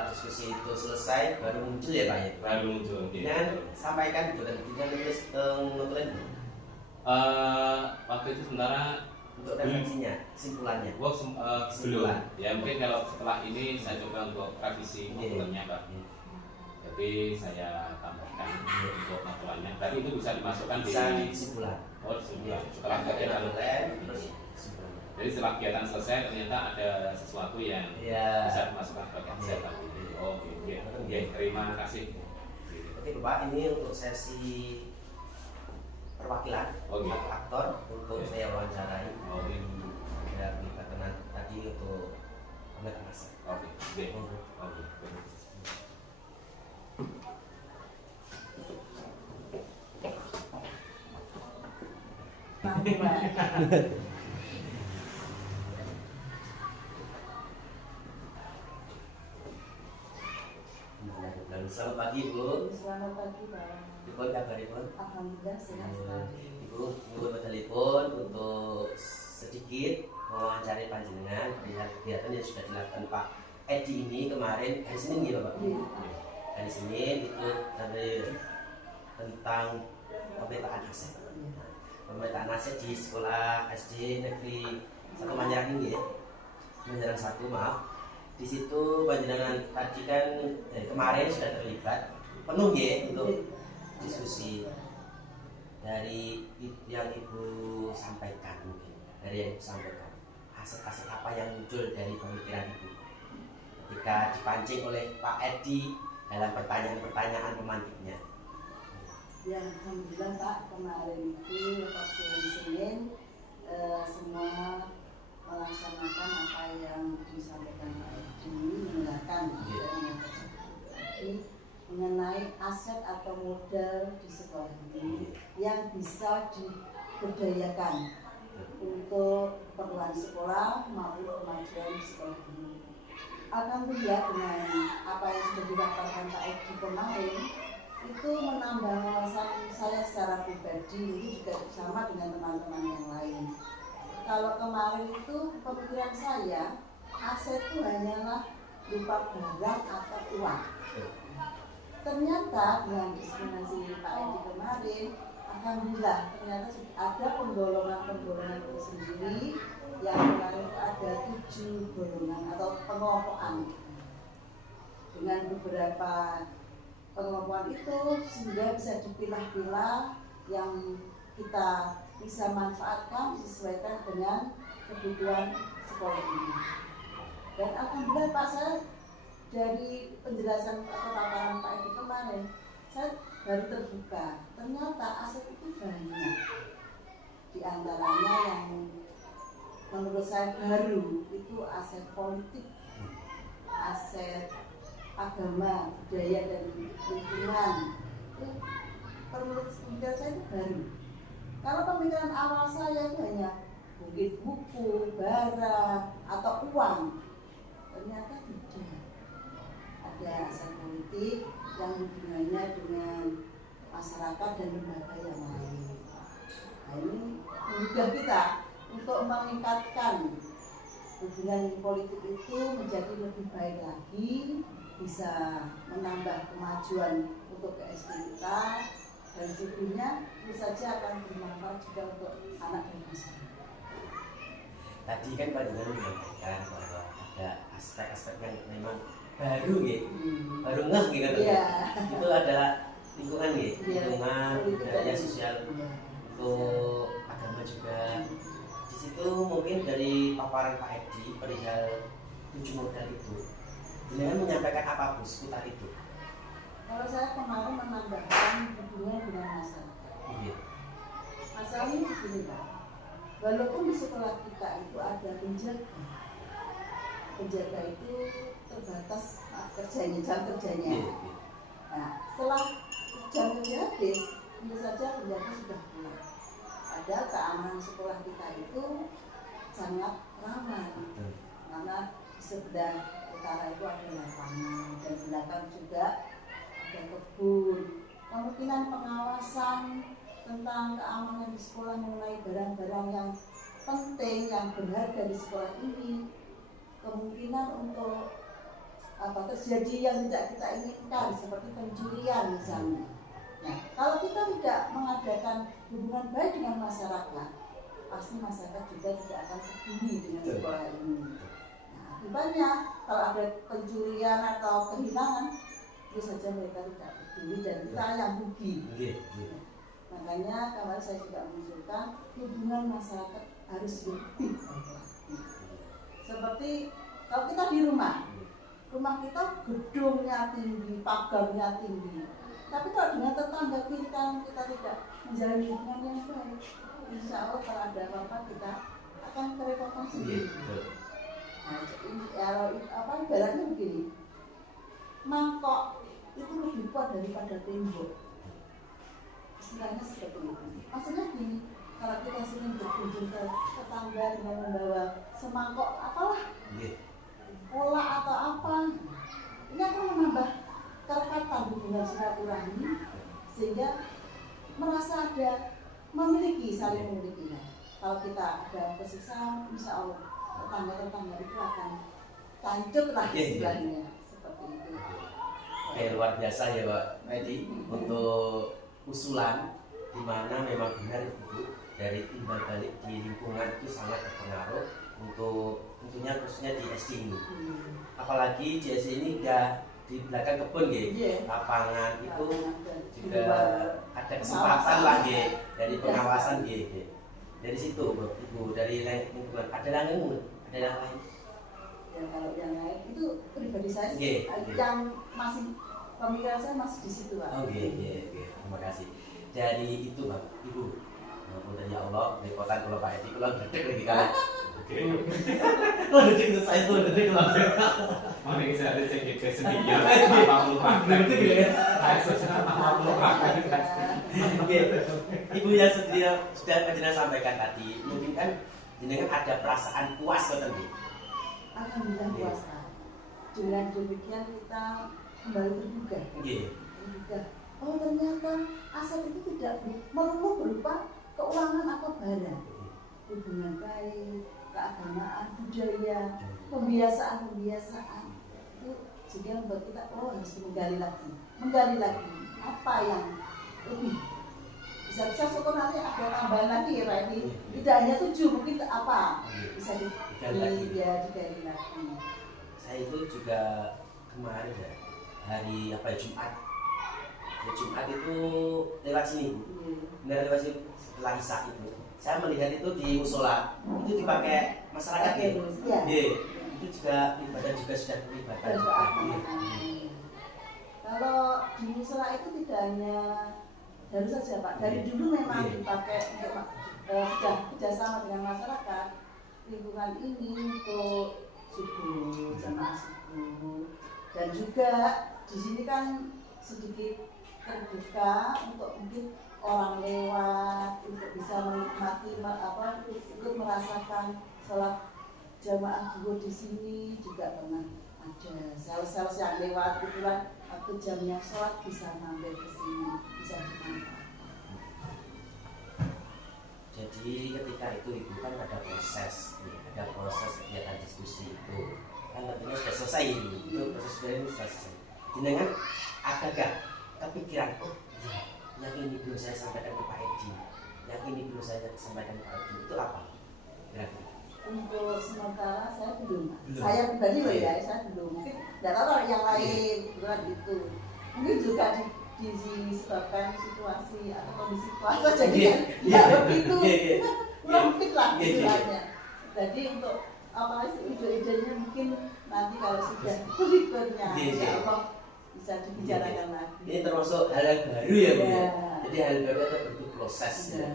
diskusi itu selesai baru muncul ya Pak ya? Baru muncul. Dan sampaikan juga tidak nulis ngeklaim. Waktu itu sementara untuk referensinya, kesimpulannya. Belum. Ya mungkin kalau setelah ini saya coba untuk revisi notulennya Pak. Jadi saya tambahkan untuk notulennya. Berarti itu bisa dimasukkan bisa di kesimpulan. Oh, setelah kegiatan terus jadi setelah kegiatan selesai ternyata ada sesuatu yang bisa dimasukkan ke konsep tadi. Oke, terima kasih. Oke Bapak, ini untuk sesi perwakilan aktor untuk saya wawancarai. Ya, kita tadi untuk pemetaan aset. Oke. Selamat pagi Bu. Selamat pagi Pak. Ibu kabaripun? Alhamdulillah sehat sekali. Ibu telepon untuk sedikit mewawancari panjenengan perihal kegiatan yang sudah dilakukan Pak Edi ini kemarin hari Senin ya Bapak? Hari Senin itu tentang pemetaan aset. Pemetaan aset di sekolah SD negeri 1 Manyaran ini ya, Manyaran 1 maaf. Di situ panjenengan tadi kan kemarin sudah terlibat penuh ya untuk diskusi dari yang Ibu sampaikan, mungkin dari yang Ibu sampaikan aset-aset apa yang muncul dari pemikiran Ibu ketika dipancing oleh Pak Edi dalam pertanyaan-pertanyaan pemantiknya. Ya Alhamdulillah Pak, kemarin itu waktu hari Senin semua melaksanakan apa yang disampaikan Pak Edi, mendengarkan mengenai aset atau modal di sekolah ini yang bisa diberdayakan untuk keperluan sekolah maupun kemajuan di sekolah ini. Alhamdulillah dengan apa yang sudah dilakukan Pak Edi kemarin itu menambah wawasan saya secara pribadi, ini juga bersama dengan teman-teman yang lain. Kalau kemarin itu pemikiran saya aset itu hanyalah berupa barang atau uang. Ternyata dengan diskriminasi Pak Edi kemarin, alhamdulillah ternyata ada penggolongan tersendiri yang kemarin itu ada 7 golongan atau pengelompokan. Dengan beberapa pengelompokan itu sehingga bisa dipilah-pilah yang kita bisa manfaatkan disesuaikan dengan kebutuhan sekolah ini. Dan alhamdulillah Pak, saya dari penjelasan atau paparan Pak Edi kemarin, saya baru terbuka. Ternyata aset itu banyak. Di antaranya yang menurut saya baru itu aset politik, aset agama, budaya dan lingkungan. Itu menurut pemikiran saya itu baru. Kalau pemikiran awal saya itu hanya mungkin buku, barang atau uang, ternyata tidak. Ada aset politik yang hubungannya dengan masyarakat dan lembaga yang lain. Nah, ini memudahkan kita untuk meningkatkan hubungan politik itu menjadi lebih baik lagi, bisa menambah kemajuan untuk KSD kita, dan tentunya itu saja akan bermanfaat juga untuk anak dan masyarakat. Tadi kan Pak Jenderal menyampaikan bahwa ada aspek-aspek yang memang baru gitu, baru ngeh gitu. Itu adalah lingkungan gitu, lingkungan, budaya sosial, untuk agama juga. Di situ mungkin dari paparan Pak Edi perihal 7 modal itu, dengan menyampaikan apa Bu seputar itu? Kalau saya kemarin menambahkan hubungan dengan masyarakat. Masalahnya begini Pak, walaupun di sekolah kita itu ada penjaga itu terbatas jam kerjanya. Nah, setelah jam kerja habis, tentu saja penjaga sudah pulang. Padahal keamanan sekolah kita itu sangat ramai, karena di sebelah utara itu ada lapangan dan belakang juga ada kebun. Kemungkinan pengawasan tentang keamanan di sekolah mengenai barang-barang yang penting, yang berharga di sekolah ini, kemungkinan untuk terjadi yang tidak kita inginkan seperti pencurian misalnya. Nah, kalau kita tidak mengadakan hubungan baik dengan masyarakat, pasti masyarakat juga tidak akan peduli dengan sekolah ini. Nah, akibatnya kalau ada pencurian atau kehilangan, itu saja mereka tidak peduli dan kita yang rugi. Makanya kemarin saya juga menunjukkan hubungan masyarakat harus lebih baik. Seperti kalau kita di rumah kita gedungnya tinggi, pagarnya tinggi. Tapi kalau dengan tetangga kita tidak menjalani hubungan yang baik, insya Allah kalau ada apa-apa kita akan kerepotan sendiri. Nah, ibaratnya begini, mangkok itu lebih kuat daripada tembok. Istilahnya seperti itu. Maksudnya gini, kalau kita sering berkunjung ke tetangga dengan membawa semangkok apalah, pola atau apa, ini akan menambah kerekatan hubungan silaturahmi sehingga merasa ada saling memiliki. Kalau kita ada kesusahan, insya Allah tetangga-tetangga itu akan lanjut lah istilahnya seperti itu. Oke, luar biasa ya Pak Edi untuk usulan di mana memang benar Ibu dari timbal balik di lingkungan itu sangat berpengaruh untuk tentunya khususnya di SD ini. Apalagi di SD ini enggak di belakang kebun lapangan itu juga ada kesempatan lah dari pengawasan dari situ Ibu, dari lingkungan ada yang lain. Ya kalau yang lain itu pribadi saya yang masih pemikiran saya masih di situ Pak. Terima kasih. Dari itu Bang, Ibu. Mudah ya Allah, repotan kalau Pak Edi kalau gede lagi kali. Kalau gede itu saya tuh gede kalau. Mari kita ada cek ke sedikit. 40 praktek. Saya sudah 40 praktek. Ibu yang sudah penjelasan sampaikan tadi, mungkin kan jenengan ada perasaan puas kok tadi. Alhamdulillah puas Pak. Dengan demikian kita kembali terbuka. Oh ternyata aset itu tidak melulu berupa keuangan atau barang. Hubungan baik, keagamaan, budaya, pembiasaan itu juga membuat kita harus menggali lagi apa yang lebih bisa syukur nanti ada tambahan lagi ya ini tidak hanya 7 mungkin apa bisa digali lagi. Saya itu juga kemarin ya hari Jumat itu lewat sini lewat sini setelah Isya itu saya melihat itu di musola itu dipakai masyarakat itu juga ibadah juga sudah beribadah. Kalau di musola itu tidak hanya baru saja Pak, dari dulu memang dipakai untuk sudah kerjasama dengan masyarakat lingkungan ini untuk subuh, jamaah subuh, dan juga di sini kan sedikit terbuka untuk mungkin orang lewat untuk bisa menikmati untuk merasakan sholat jamaah zuhur di sini juga pernah ada sales yang lewat kebetulan waktu jamnya sholat bisa mampir ke sini bisa dimanfaatkan. Jadi ketika itu Ibu kan ada proses kegiatan diskusi itu kan tentunya sudah selesai itu proses ini selesai. Jenengan ada gak kepikiran yang ini belum saya sampaikan ke Pak Edi, yang ini belum saya sampaikan ke Pak Edi itu apa? Kira-kira? Untuk sementara saya belum. Saya pribadi saya belum. Mungkin tidak tahu yang lain bukan itu. Mungkin juga disebabkan situasi atau kondisi puasa jadi ya begitu belum fit lah istilahnya. Jadi untuk apa sih ide-idenya mungkin nanti kalau sudah berikutnya insya Allah bisa dibicarakan lagi. Ini termasuk hal yang baru ya Bu ya. Jadi hal baru itu bentuk proses ya.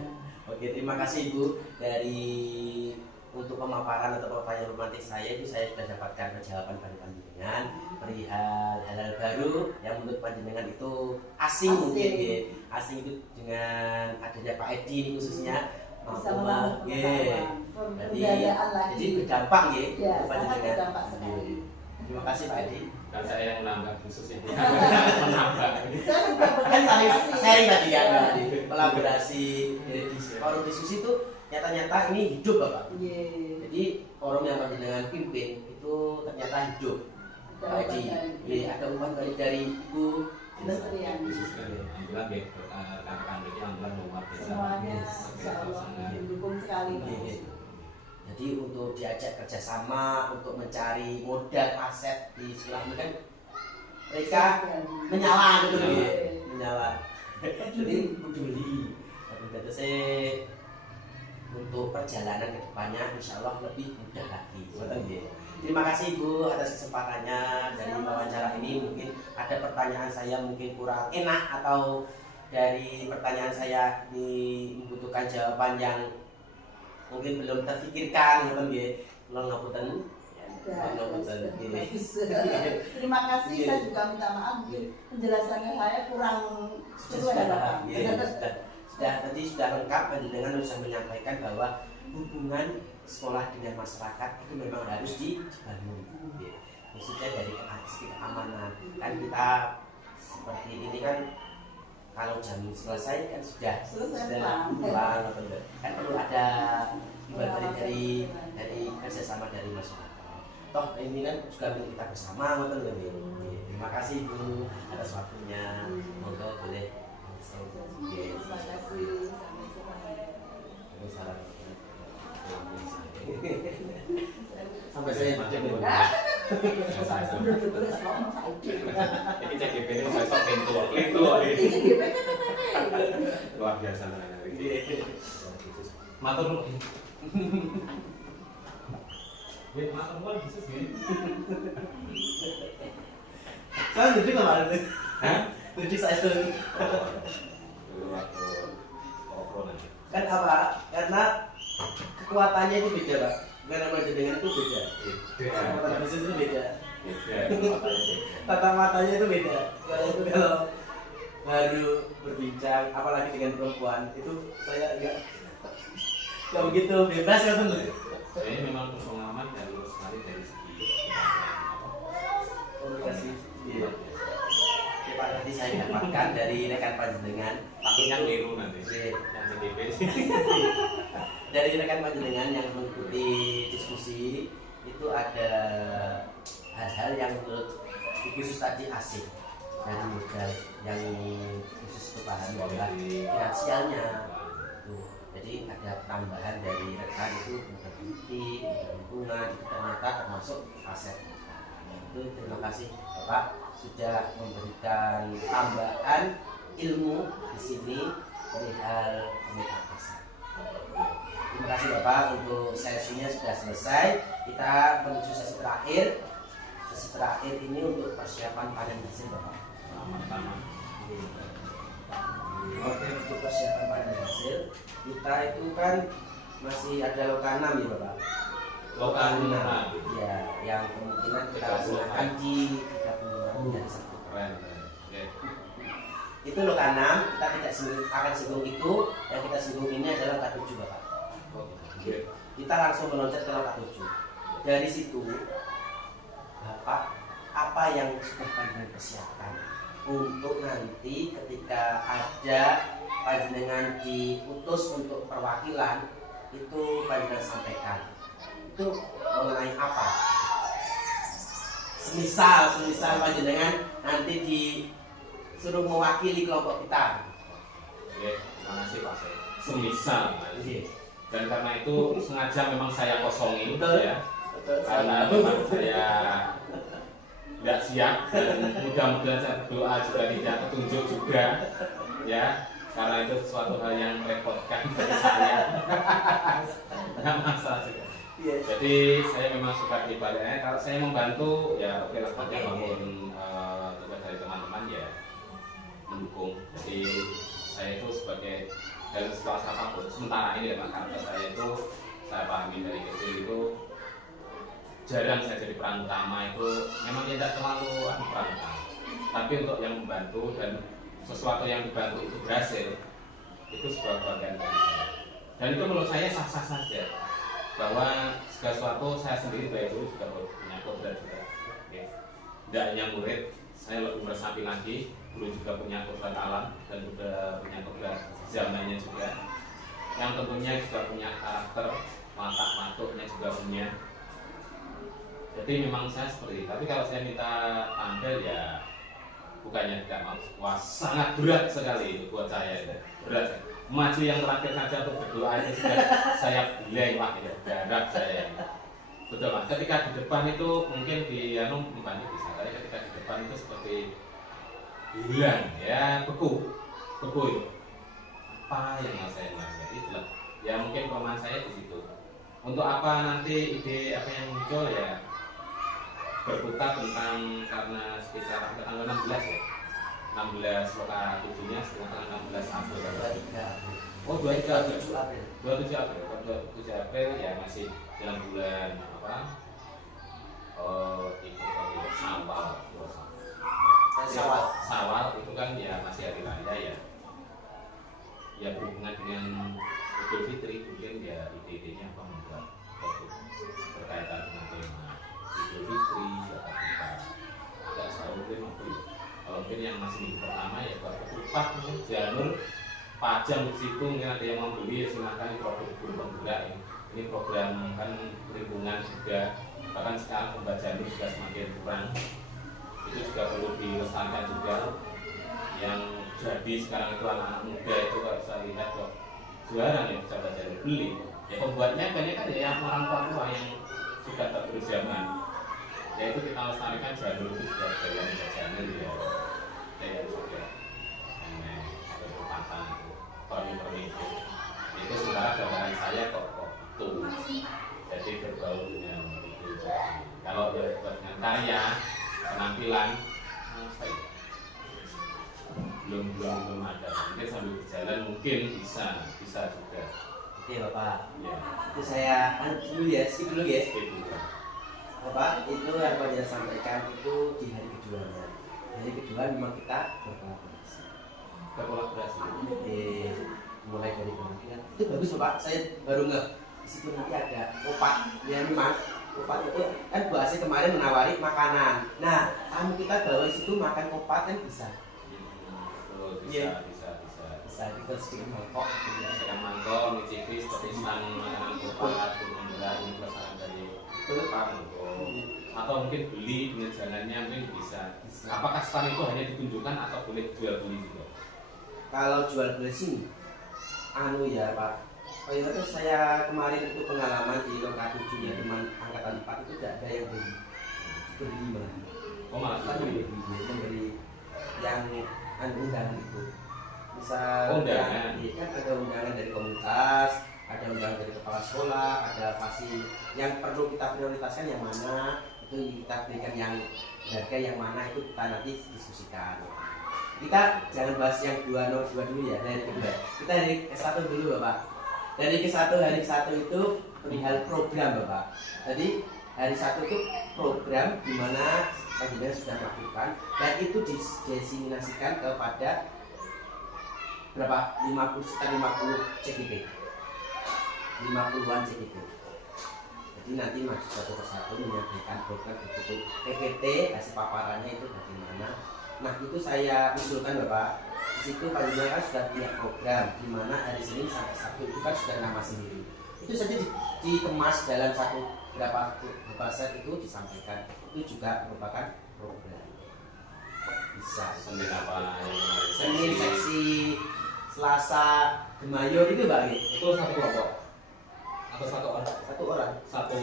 Oke, terima kasih Bu dari untuk pemaparan atau pertanyaan romantis saya itu saya sudah dapatkan jawaban dari panjenengan perihal hal-hal baru yang menurut panjenengan itu asing mungkin ya. Asing itu dengan adanya Pak Edi ini khususnya jadi berdampak ya panjenengan. Terima kasih Pak Edi. Kan saya yang menambah khusus ini. Menambah. Kan sharing tadi ya kolaborasi dari forum diskusi itu nyata-nyata ini hidup Bapak. Jadi forum yang panjenengan pimpin itu ternyata hidup. Pak Edi, ada umpan balik dari Ibu Industrian. Alhamdulillah rekan-rekan ini alhamdulillah luar biasa. Semuanya insyaallah mendukung sekali. Jadi untuk diajak kerjasama untuk mencari modal aset di sekolah ini kan mereka menyala gitu ya, menyala. Jadi peduli Terus untuk perjalanan ke depannya insya Allah lebih mudah lagi. Terima kasih Ibu atas kesempatannya dari wawancara ini. Mungkin ada pertanyaan saya mungkin kurang enak atau dari pertanyaan saya membutuhkan jawaban yang mungkin belum terfikirkan, ngapunten. Terima kasih. Saya juga minta maaf mungkin penjelasannya saya kurang sesuai harapan. Tadi sudah lengkap dengan bisa menyampaikan bahwa hubungan sekolah dengan masyarakat itu memang harus dibangun. Maksudnya dari segi keamanan. Kan kita seperti ini kan kalau jam selesai kan sudah pulang, kan perlu ada dari kerjasama dari masyarakat. Toh ini kan juga milik kita bersama, terima kasih Bu atas waktunya. Monggo boleh. Terima kasih. Sampai saya ini CGP ini saya sok pintu luar biasa matur nuwun matur nuwun khusus ya saya jadi kemarin jadi saya itu kan apa? Karena kekuatannya itu beda Pak. Karena dengan itu beda. Kekuatan bisnis itu beda. Tata matanya itu beda. Kalau baru berbincang, apalagi dengan perempuan itu saya nggak begitu bebas ya teman. Saya memang pengalaman dan lulus sekali dari segi komunikasi. Iya. Pak tadi saya dapatkan dari rekan panjenengan. Takutnya keliru nanti. Yang CGP dari rekan panjenengan yang mengikuti diskusi itu ada hal-hal yang menurut khusus tadi asik dan modal yang khusus itu paham bahwa finansialnya itu. Jadi ada tambahan dari rekan itu modal politik, modal lingkungan, ternyata termasuk aset. Itu terima kasih Bapak sudah memberikan tambahan ilmu di sini perihal pemetaan pasar. Terima kasih Bapak untuk sesinya sudah selesai. Kita menuju sesi terakhir. Sesi terakhir ini untuk persiapan panen hasil Bapak. Oke, untuk persiapan panen hasil kita itu kan masih ada lokanam ya Bapak. Lokanam ya, yang kemungkinan kita laksanakan di 30 dan 1. Keren. Itu lokanam, kita tidak akan singgung itu. Yang kita singgung ini adalah loka 7 Bapak. Kita langsung meloncat ke loka 7. Dari situ Bapak, apa yang sudah panjenengan persiapkan untuk nanti ketika ada panjenengan diutus untuk perwakilan itu panjenengan sampaikan itu mengenai apa? Semisal panjenengan nanti disuruh mewakili kelompok kita. Terima kasih Pak. Semisal. Dan karena itu sengaja memang saya kosongi. Betul. Ya. Karena memang saya nggak siap dan mudah-mudahan saya berdoa juga tidak petunjuk juga ya, karena itu suatu hal yang merepotkan bagi saya. Nggak masalah juga. Jadi saya memang suka ibadahnya. Kalau saya membantu ya oke lah, maupun tugas dari teman-teman ya mendukung. Jadi saya itu sebagai dalam situasi apapun sementara ini ya, karena saya itu saya pahami dari kecil itu jarang saya jadi peran utama, itu memang tidak terlalu peran utama, tapi untuk yang membantu dan sesuatu yang dibantu itu berhasil, itu sebuah bagian dari saya. Dan itu menurut saya sah-sah saja, bahwa segala sesuatu saya sendiri baik dulu juga punya kodrat juga. Tidak hanya murid, saya lebih meresapi lagi, dulu juga punya kodrat alam dan juga punya kodrat zamannya juga, yang tentunya juga punya karakter, watak matuknya juga punya. Jadi memang saya seperti itu. Tapi kalau saya minta tampil ya bukannya tidak mau, wah sangat berat sekali itu buat saya itu. Berat. Maju yang terakhir saja untuk berdoa itu sudah saya beleng wah ya, darah saya. Betul Mas. Ketika di depan itu mungkin di bukannya bisa, tapi ketika di depan itu seperti hilang ya, beku itu. apa yang mau saya lakukan itulah ya, mungkin kelemahan saya di situ. Untuk apa nanti ide apa yang muncul ya berputar tentang, karena sekitar tanggal 16 ya, 16 lokal 7-nya sekitar tanggal 16 April. 23 Oh 23 27 April 27 April. 27 April ya masih dalam bulan apa? Itu Syawal. Syawal itu kan ya masih hari raya ya. Ya berhubungan dengan Idul Fitri, mungkin ya ide-idenya apa membuat produk berkaitan dengan tema Idul Fitri atau kita agak selalu mungkin kalau mungkin yang masih minggu pertama ya buat ketupat mungkin janur pajang di situ, mungkin ada yang mau beli ya silakan, ini produk bergerak ini program kan lingkungan juga, bahkan sekarang pembaca janur juga semakin kurang, itu juga perlu dilestarikan juga. Yang jadi sekarang itu anak-anak muda itu kalau saya lihat kok jarang yang bisa baca dan beli ya, pembuatnya banyak kan ya yang orang tua yang sudah tak berzaman, yaitu kita lestarikan janur itu sudah ada yang janur ya, kayak juga pantang itu perni itu sementara gambaran saya kok itu jadi berbau dengan itu. Kalau dengan karya penampilan belum ada, mungkin sambil berjalan mungkin bisa juga. Oke Bapak, Ya itu saya dulu ya, skip dulu ya itu Bapak. Itu yang saya sampaikan itu di hari keduanya. Hari kedua memang kita berkolaborasi. Mulai dari kemungkinan itu bagus Bapak, saya baru nge di situ nanti ada opat ya, memang opat itu kan Bu Asih kemarin menawari makanan. Nah tamu kita bawa di situ makan opat kan bisa. Bisa kita sedikit mangkok sedang mangkok mencicipi seperti stand makanan opat, kemudian ini pelaksanaan dari opat atau mungkin beli dengan jalannya mungkin bisa. Apakah stand itu hanya ditunjukkan atau boleh jual beli juga? Kalau jual beli sini ya Pak, itu saya kemarin itu pengalaman di lokasi 7 ya, teman angkatan 4 itu tidak ada yang beli malah. Oh malah membeli yang undangan itu. Misal undangan kan ada undangan dari komunitas, ada undangan dari kepala sekolah, ada fasih yang perlu kita prioritaskan yang mana, itu kita berikan yang harga yang mana, itu kita nanti diskusikan. Kita jangan bahas yang dua dulu ya, dari kedua. Kita dari ke-1 dulu Bapak. Dari ke-1 hari ke-1 itu perihal program Bapak. Jadi hari 1 itu program di mana Panjenengan sudah melakukan dan itu diseminasikan kepada berapa? 50 CGP. 50-an CGP. Jadi nanti maju satu persatu menyampaikan program betul PPT, hasil paparannya itu bagaimana. Nah itu saya usulkan Bapak. Di situ Panjenengan sudah punya program di mana hari Senin sampai Sabtu itu kan sudah nama sendiri. Itu saja dikemas dalam berapa set itu disampaikan. Itu juga merupakan program. Bisa. Senin apa? Senin seksi, Selasa Gemayor itu Pak. Itu satu kelompok atau satu orang? Satu orang. Satu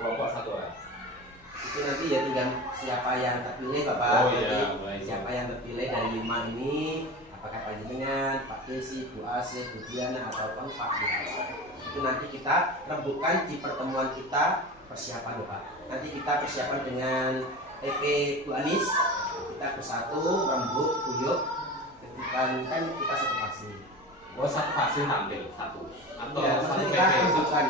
kelompok satu orang. Itu nanti ya tinggal siapa yang terpilih Bapak. Oh iya. Siapa yang terpilih dari 5 ini, apakah Panjenengan, Pak Desi, Bu Asih, Bu Diana atau Pak Dihawa. Itu nanti kita rembukan di pertemuan kita persiapan Bapak. Nanti kita persiapan dengan PP Bu Anis, kita bersatu rembuk guyup, kan kita satu fase. Oh satu fase tampil satu atau Ya, satu kita PP?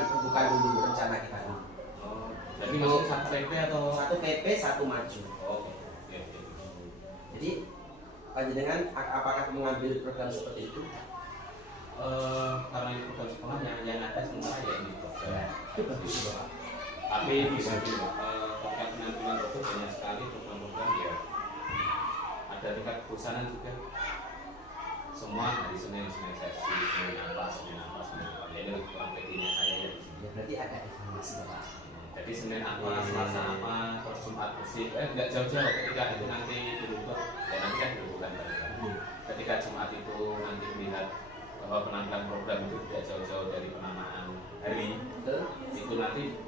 rembukan dulu rencana kita dulu. Oh, jadi maksudnya satu PP atau satu PP satu maju. Oh, oke. Jadi Panjenengan apakah mengambil program seperti itu? Karena itu program sekolah yang ada sementara ya ini program. Itu bagus Bapak. Tapi bisa terkait penampilan itu banyak sekali program-program ya. Ada tingkat perusahaan juga. Semua hari Senin sesi, Senin apa. Ya ini kurang PT-nya saya ya di sini. Ya berarti ada evaluasi Bapak. Jadi Senin apa, Selasa apa, terus Jumat bersih. Nggak jauh-jauh ketika itu nanti dirubah. Ya nanti kan berbulan kan. Ketika Jumat itu nanti melihat bahwa penampilan program itu tidak jauh-jauh dari penamaan hari. Itu nanti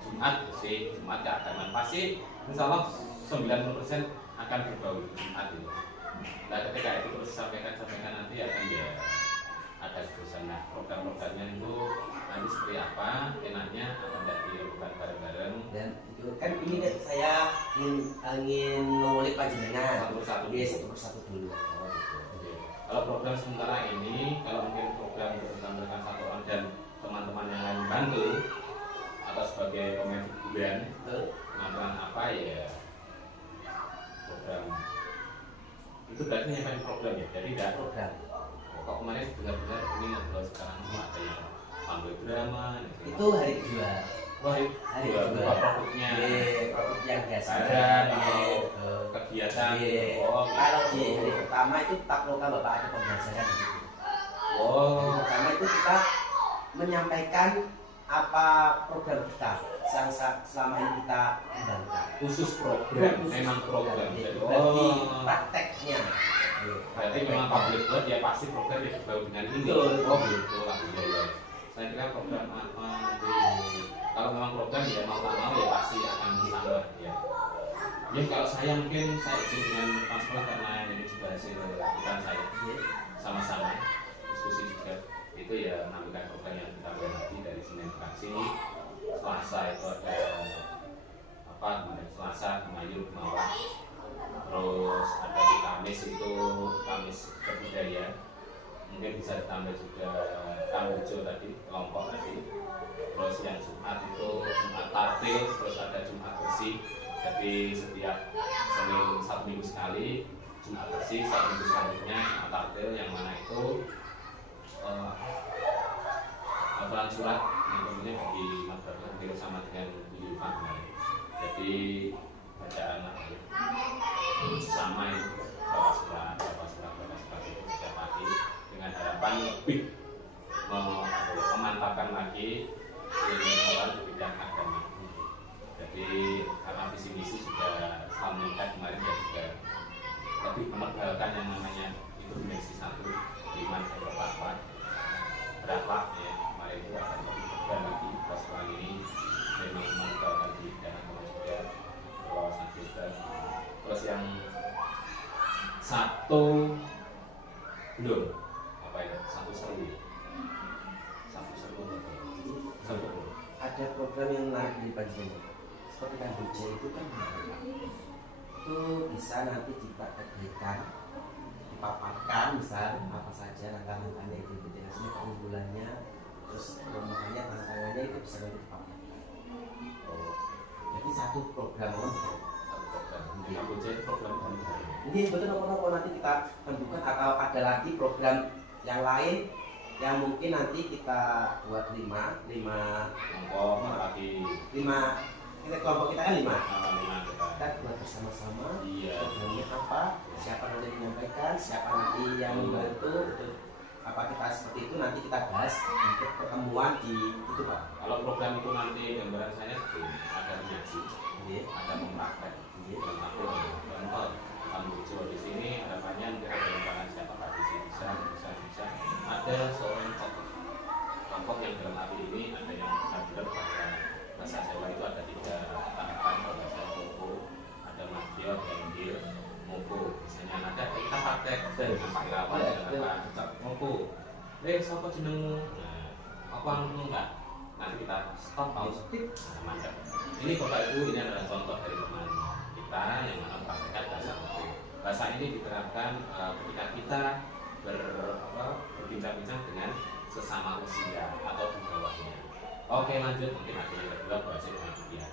Jumat bersih, Jumat keagamaan pasti insya Allah 90% akan berbau Jumat itu. Nah ketika itu terus sampaikan nanti akan ya ada jurusan. Nah, program-programnya itu nanti seperti apa, enaknya akan dilakukan bareng-bareng. Dan itu kan ini kan saya ingin mengulik panjenengan Satu persatu. Satu persatu dulu. Oh, gitu. Oke. Kalau program sementara ini, kalau mungkin program bertambahkan satu orang dan teman-teman yang lain bantu atau sebagai pemain hiburan, Betul. penampilan apa ya program itu berarti nyampein program ya. Jadi tidak Program kok kemarin benar-benar ini ngobrol sekarang cuma ada yang tampil drama itu hari kedua. wah Hari itu kedua. produknya Produk yang biasa. Badan atau Betul. kegiatan Iya. Kalau di hari pertama itu tak lupa Bapak ada pembelajaran gitu. Hari pertama itu kita menyampaikan apa program kita yang selama ini kita kembangkan. khusus program Khusus memang program Jadi jadi berarti prakteknya. berarti memang public buat ya pasti program yang berbau dengan ini Betul. gitu lah iya, iya. Saya kira program apa nanti kalau memang program ya mau tak mau ya pasti akan sama ya. Ya kalau saya mungkin saya izin dengan Mas Pola karena ini juga hasil lakukan saya sama-sama diskusi juga itu ya menampilkan program yang kita lewati dari Senin Praksi, Selasa itu ada apa kemarin Selasa Kemayu Mawar, terus ada di Kamis itu Kamis Berbudaya, mungkin bisa ditambah juga Kambojo tadi kelompok tadi, terus yang Jumat itu Jumat Tartil, terus ada Jumat Bersih. Jadi setiap Senin satu minggu sekali Jumat Bersih, satu minggu selanjutnya Jumat Tartil yang mana itu hafalan surat yang tentunya bagi masyarakat hampir sama dengan di Irfan kemarin. Jadi bacaan sama itu berapa surat itu setiap pagi dengan harapan lebih memantapkan lagi ilmu orang di bidang agama. Jadi karena visi misi sudah setelah meningkat kemarin dan juga lebih menebalkan yang namanya itu dimensi 1 iman bertakwa berakhlak ya kemarin itu akan lebih tegal lagi pas setelah ini memang menebalkan di dan agama juga wawasan juga. Terus yang satu belum apa ya satu seru Ada program yang menarik dari panjenengan. Seperti Kamboja itu kan itu bisa nanti dipraktekkan, dipaparkan misal apa saja langkah-langkahnya identifikasinya keunggulannya, terus kelemahannya, tantangannya itu bisa nanti dipaparkan. Jadi satu program Kamboja itu program baru. ini betul nopo nanti kita tentukan atau ada lagi program yang lain yang mungkin nanti kita buat lima kelompok lagi kita kelompok kita kan lima lima kita buat bersama-sama iya programnya apa, siapa nanti menyampaikan, siapa nanti yang membantu itu apa kita seperti itu nanti kita bahas untuk pertemuan di itu Pak. kalau program itu nanti gambaran saya seperti ada ngaji ada mempraktek dan aku contoh Kamboja di sini harapannya ada pengembangan siapa tradisi bisa ada seorang kelompok yang dalam arti ini ada yang benar pada bahasa Jawa itu ada 3 tahapan bahasa Moko, ada Madior, Gendil, Moko. Misalnya ada kita praktek dengan Pak Irawan dengan Pak Moko. Siapa jenengmu? Nah, apa enggak? Nanti kita stop pause mantap. Ini Bapak Ibu ini adalah contoh dari teman kita yang mempraktekkan bahasa Moko. Bahasa ini diterapkan ketika kita berbincang-bincang dengan sesama usia atau di bawahnya. Oke lanjut mungkin ada yang kedua bahasa Indonesia.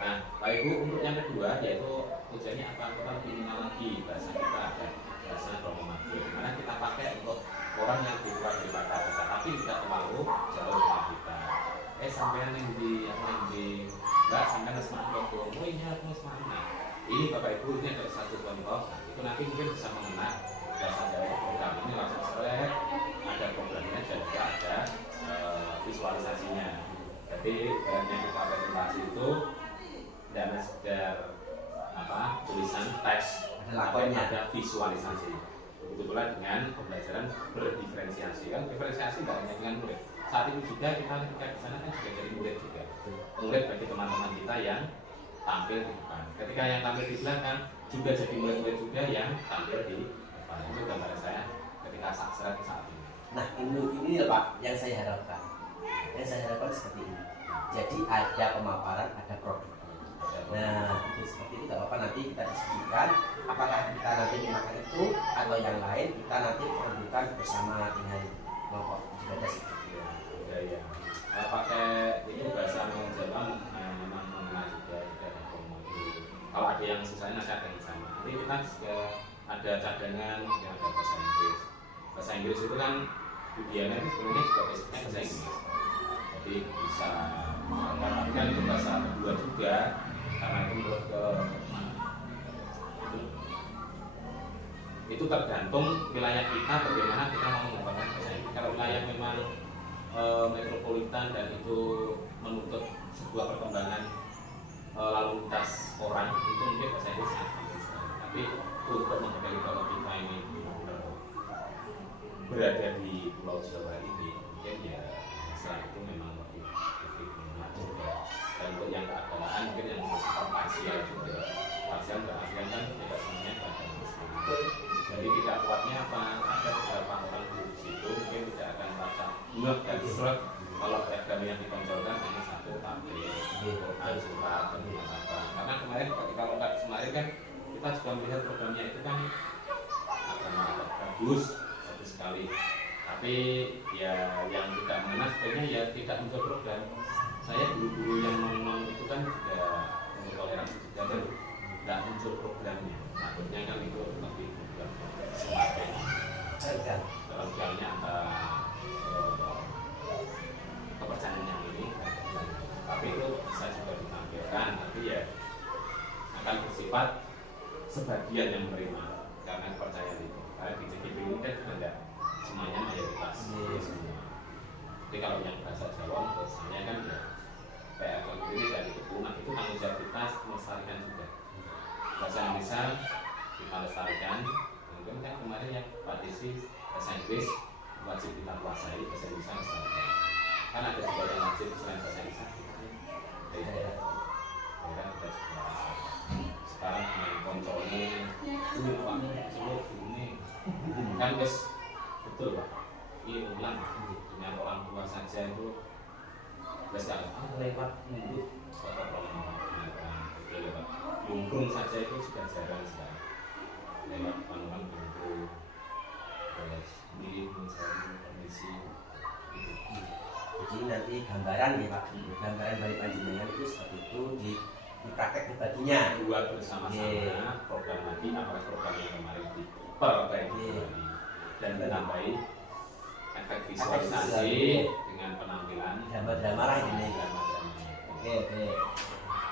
Nah Pak Ibu untuk yang kedua yaitu tujuannya apa kita lebih mengenal lagi bahasa kita ada bahasa Romo Madu dimana kita pakai untuk orang yang di luar daripada kita tapi tidak terlalu jauh dari kita. Sampean yang di apa yang di Mbak sampean Asma Rogo, oh iya aku Asma. Ini Bapak Ibu ini ada satu contoh itu nanti mungkin bisa mengenal bahasa Jawa program ini langsung selek ada programnya dan juga ada visualisasinya. Jadi yang kita presentasi itu tidak hanya sekedar tulisan teks, ada visualisasi. Begitu pula dengan pembelajaran berdiferensiasi kan diferensiasi tidak hanya dengan murid. Saat ini juga kita ketika di sana kan juga jadi murid juga. Murid bagi teman-teman kita yang tampil di depan. Ketika yang tampil di belakang juga jadi murid-murid juga yang tampil di depan. Itu gambaran saya ketika saat ini. Nah ini loh Pak yang saya harapkan. Yang saya harapkan seperti ini. Jadi ada pemaparan, ada produk. Nah itu seperti itu nggak apa-apa, nanti kita diskusikan apakah kita nanti memakai itu atau yang lain kita nanti lanjutkan bersama dengan kelompok ibadah Ya. Pakai itu bahasa Jawa memang mengenai juga ada komodo. Kalau ada yang susahnya nanti ada yang sama. Nanti kita juga ada cadangan yang ada bahasa Inggris. Bahasa Inggris itu kan tujuannya itu sebenarnya juga basicnya bahasa Inggris. Jadi bisa kan itu bahasa kedua juga karena itu menurut ke itu tergantung wilayah kita bagaimana kita mau mengembangkan bahasa Inggris. Kalau wilayah memang metropolitan dan itu menuntut sebuah perkembangan lalu lintas orang itu mungkin bahasa Inggris sangat penting sekali. Tapi untuk menghadapi kalau kita ini berada di Pulau Jawa ini mungkin ya selain itu memang lebih mengena juga. Dan untuk yang keagamaan mungkin yang bersifat parsial juga. Parsial dan parsial kan tidak semuanya keagamaan Muslim. Jadi tidak kuatnya apa ada beberapa orang di situ mungkin tidak akan merasa muak dan seret kalau agama yang ditonjolkan hanya satu tapi Quran surat dan apa. Karena kemarin ketika lompat kemarin kan kita juga melihat programnya itu kan agama bagus sekali. Tapi ya yang tidak mengenal sebenarnya ya tidak untuk program. Saya guru-guru yang non itu kan juga untuk toleransi juga kan tidak muncul programnya. Takutnya kan itu lebih semakin dalam jalannya antara kepercayaan yang ini. Tapi itu bisa juga ditampilkan. Tapi ya akan bersifat sebagian yang menerima karena kepercayaan itu. Karena di CGP ini kan juga semuanya mayoritas semua. Jadi kalau yang bahasa Jawa biasanya kan ya PR sendiri dari keturunan itu tanggung jawab kita melestarikan juga. Bahasa Indonesia kita lestarikan. Mungkin kan kemarin yang partisi bahasa Inggris wajib kita kuasai, bahasa Indonesia lestarikan. Kan ada juga yang wajib selain bahasa Indonesia. Dari daerah kita juga sekarang dengan kontrolnya ini Pak, seluruh ini kan guys betul Pak, ini ulang dengan orang tua saja itu biasa lewat mulut atau betul ya Pak, lumrung saja itu sudah jarang sekali lewat panuan lumrung terus ini mencari kondisi jadi nanti gambaran ya Pak, gambaran dari panjenengan itu seperti itu di praktek pribadinya buat bersama-sama program lagi apalagi program yang kemarin diperbaiki dan menambahi efek visualisasi dengan penampilan drama-drama lah ini. Oke.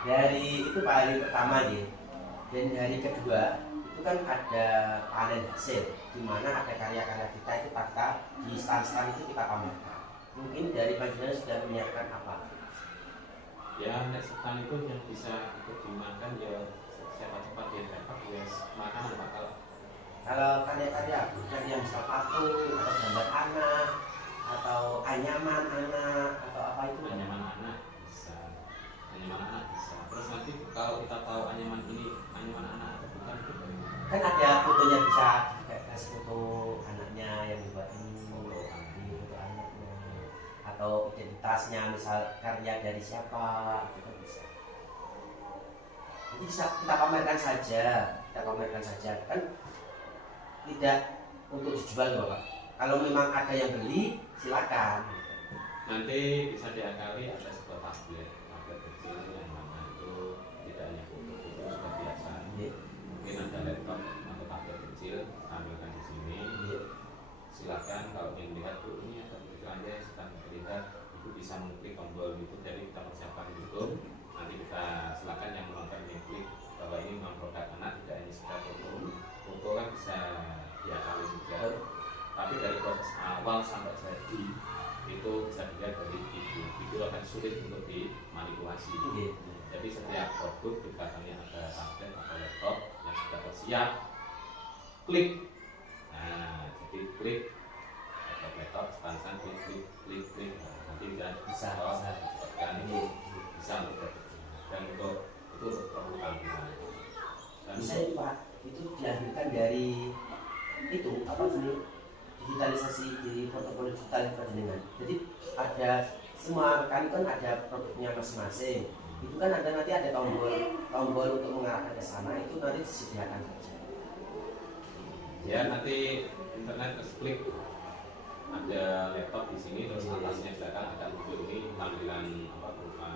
Dari itu hari pertama ya, dan hari kedua itu kan ada panen hasil, di mana ada karya-karya kita itu di stand-stand itu kita pamerkan. Mungkin dari panjenengan sudah menyiapkan apa? Ya, stand itu yang bisa ikut dimakan ya siapa cepat dia dapat ya makanan bakal. Kalau karya-karya bukan yang misal patung atau gambar anak atau anyaman anak atau apa itu? Anyaman anak bisa. Terus nanti kalau kita tahu anyaman ini anyaman anak atau bukan itu dari kan ada fotonya, bisa kasih foto anaknya yang dibuat ini, foto anaknya atau identitasnya, misal karya dari siapa itu kan bisa. Jadi bisa kita pamerkan saja kan, tidak untuk dijual loh Pak. Kalau memang ada yang beli silakan. nanti bisa diakali ada sebuah tablet kecil yang mana itu tidak hanya foto-foto sudah biasa. Mungkin ada laptop atau tablet kecil tampilkan di sini. Silakan kalau ingin lihat tuh ini ada tulisannya sedang terlihat, itu bisa mengklik tombol YouTube. Jadi kita persiapkan YouTube. Nanti kita silakan yang menonton yang klik bahwa ini memang produk anak, tidak hanya sekedar foto kan bisa diakali juga. Tapi dari proses awal sampai jadi itu bisa dilihat dari video akan sulit untuk dimanipulasi. Jadi setiap produk di belakangnya ada tablet atau laptop yang sudah tersiap, klik. Nah, jadi klik laptop, stand klik. Nah, nanti bisa kan ini bisa untuk dan untuk itu perlu tampilan. Dan Bisa itu Pak, itu diambilkan dari itu apa sih? digitalisasi di portofolio digital panjenengan. Jadi ada semua rekan kan ada produknya masing-masing. Itu kan ada nanti ada tombol untuk mengarahkan ke sana, itu nanti disediakan saja. Ya nanti internet klik ada laptop di sini, terus atasnya silakan ada video ini tampilan apa berupa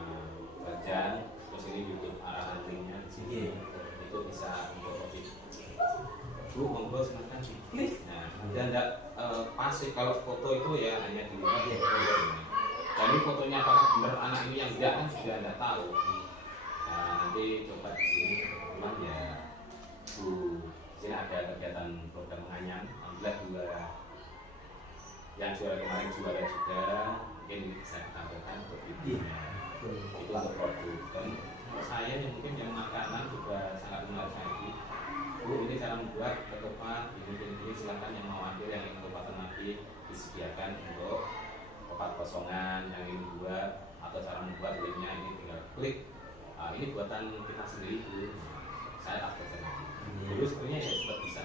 bacaan, terus ini YouTube arahan linknya di sini. Itu bisa untuk topik. Bu, monggo silakan diklik. Nah, dan tidak pasif kalau foto itu ya hanya dilihat ya. Dan ini fotonya apakah benar anak ini yang tidak kan sudah Anda tahu. Nah, nanti coba di sini teman ya. Bu, sini ada kegiatan program menganyam. Alhamdulillah dua yang juara kemarin juara juga, mungkin bisa ditampilkan untuk videonya. Itu untuk produk. Dan saya yang mungkin yang makanan juga sangat menarik sekali. Bu, ini cara membuat ketupat ini silakan yang mau ambil yang ingin ketupatan lagi disediakan untuk kopat kosongan yang ingin dibuat, atau cara membuat linknya ini tinggal klik. Ini buatan kita sendiri Bu, saya tak percaya. Dulu sebenarnya ya sudah bisa.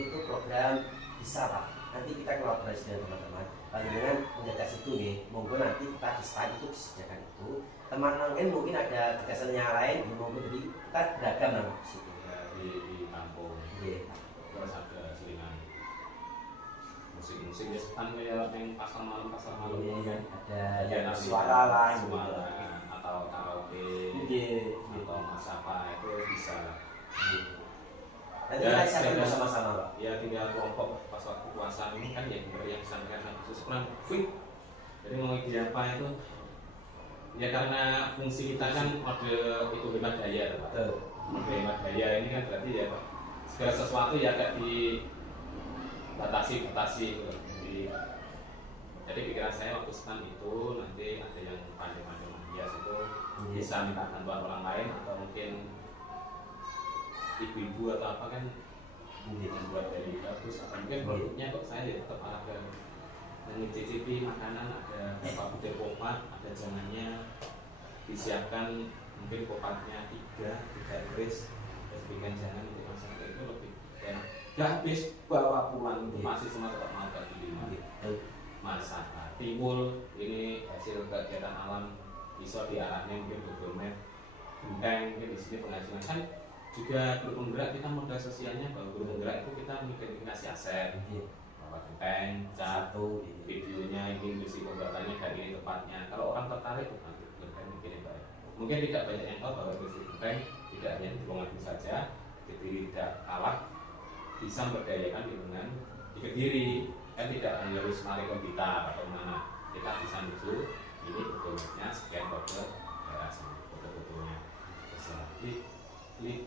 Itu program bisa Pak. Nanti kita kolaborasi dengan teman-teman. Panjenengan menjaga situ nih, monggo nanti kita di slide itu disediakan itu. Teman-teman mungkin ada gagasan yang lain, monggo jadi kita beragam nama di situ. Di kampung, terus ada selingan musik-musik ya sepan kayak yang pasar malam kan ada yang suara lah atau karaoke atau masapa itu bisa. Nanti kita siapkan bersama-sama Pak. Ya tinggal kelompok pas waktu puasa ini kan ya benar yang disampaikan khusus kurang fit. Jadi mau ide apa itu ya karena fungsi kita kan mode itu hemat daya Pak. Hemat daya ini kan berarti ya segala sesuatu ya agak dibatasi gitu. Jadi pikiran saya waktu stand itu nanti ada yang pandai-pandai menghias itu bisa minta bantuan orang lain, atau mungkin ibu-ibu atau apa kan membuat dari bagus, atau mungkin produknya kok saya ya tetap ada mencicipi makanan, ada butir kopat, ada jangannya disiapkan mungkin kopatnya tiga iris, terus bikin jangan untuk masak itu lebih enak. Gak habis bawa pulang itu masih semua tetap mau bagi 5 masak. Timbul ini hasil kegiatan alam bisa diarahnya mungkin Google Map, genteng mungkin di sini penghasilan kan juga guru penggerak. Kita modal sosialnya bahwa guru penggerak itu kita mungkin ngasih aset bawa genteng, cat, videonya ini industri pembuatannya dari ini tempatnya. Kalau orang tertarik nanti genteng bikin baik. Mungkin tidak banyak yang tahu bahwa industri genteng tidak hanya di Tulungagung saja, Kediri tidak kalah, bisa memberdayakan lingkungan di Kediri. Kan tidak hanya harus mari ke Blitar atau mana, kita bisa menuju ini fotonya sekian kode daerah sini, foto-fotonya terus klik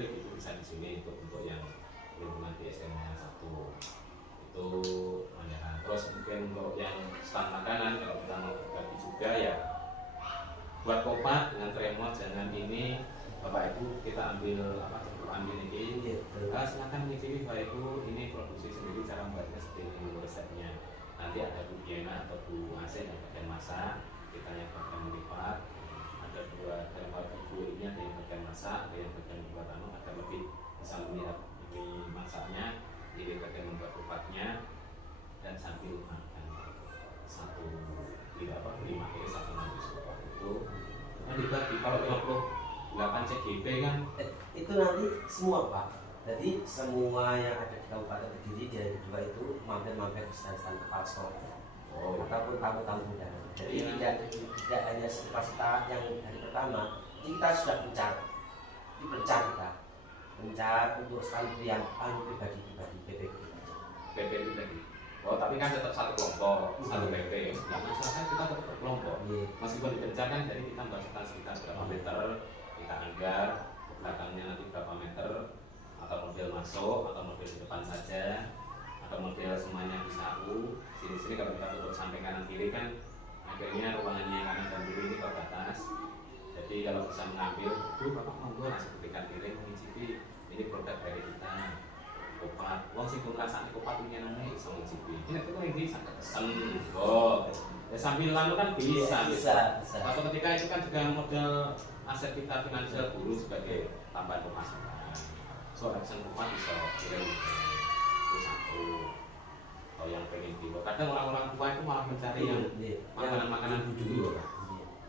itu bisa di sini untuk yang lingkungan di SMA 1 itu Manyaran. Terus mungkin untuk yang stand makanan kalau kita mau berbagi juga ya buat kopat dengan remote jangan ini Bapak Ibu kita ambil ini silakan mencicipi Bapak Ibu ini produksi sendiri cara membuatnya seperti ini resepnya. Nanti ada Bu Diana atau Bu Asih yang bagian masak, kita yang bagian melipat, ada dua dalam hal ibu ini ada yang bagian masak, ada yang bagian membuat agar lebih bisa melihat ini masaknya, ini bagian membuat kupatnya, dan sambil makan satu tidak apa 5 kali satu nangis itu kan dibagi kalau 28 CGP kan itu nanti semua Pak. Jadi semua yang ada di Kabupaten Kediri di hari kedua itu mampir-mampir di stand-stand kepala sekolah ataupun tamu-tamu undangan. Jadi tidak hanya kapasitas yang hari pertama, jadi kita sudah pencar untuk stand yang pribadi PP tadi. Oh tapi kan tetap satu kelompok, satu PP. Nah masalahnya kita tetap kelompok. Meskipun dipencarkan, jadi kita membagikan sekitar berapa meter, kita anggar belakangnya nanti berapa meter, atau model masuk atau model di depan saja, atau model semuanya bisa sini kalau kita tutup samping kanan kiri kan akhirnya ruangannya kanan dan kiri ini terbatas. Jadi kalau bisa mengambil Bapak monggo langsung berikan piring mencicipi ini produk dari kita kopat. Wong sing ngrasakne kopat ini namanya iso mencicipi. Ini itu ini sangat pesen. Ya sambil lalu kan bisa. Atau ketika itu kan juga model aset kita finansial guru sebagai tambahan pemasukan. Soal pesan kupat bisa kirim itu satu. Kalau yang pengen tiwul, kadang orang-orang tua itu malah mencari yang makanan-makanan dulu kan,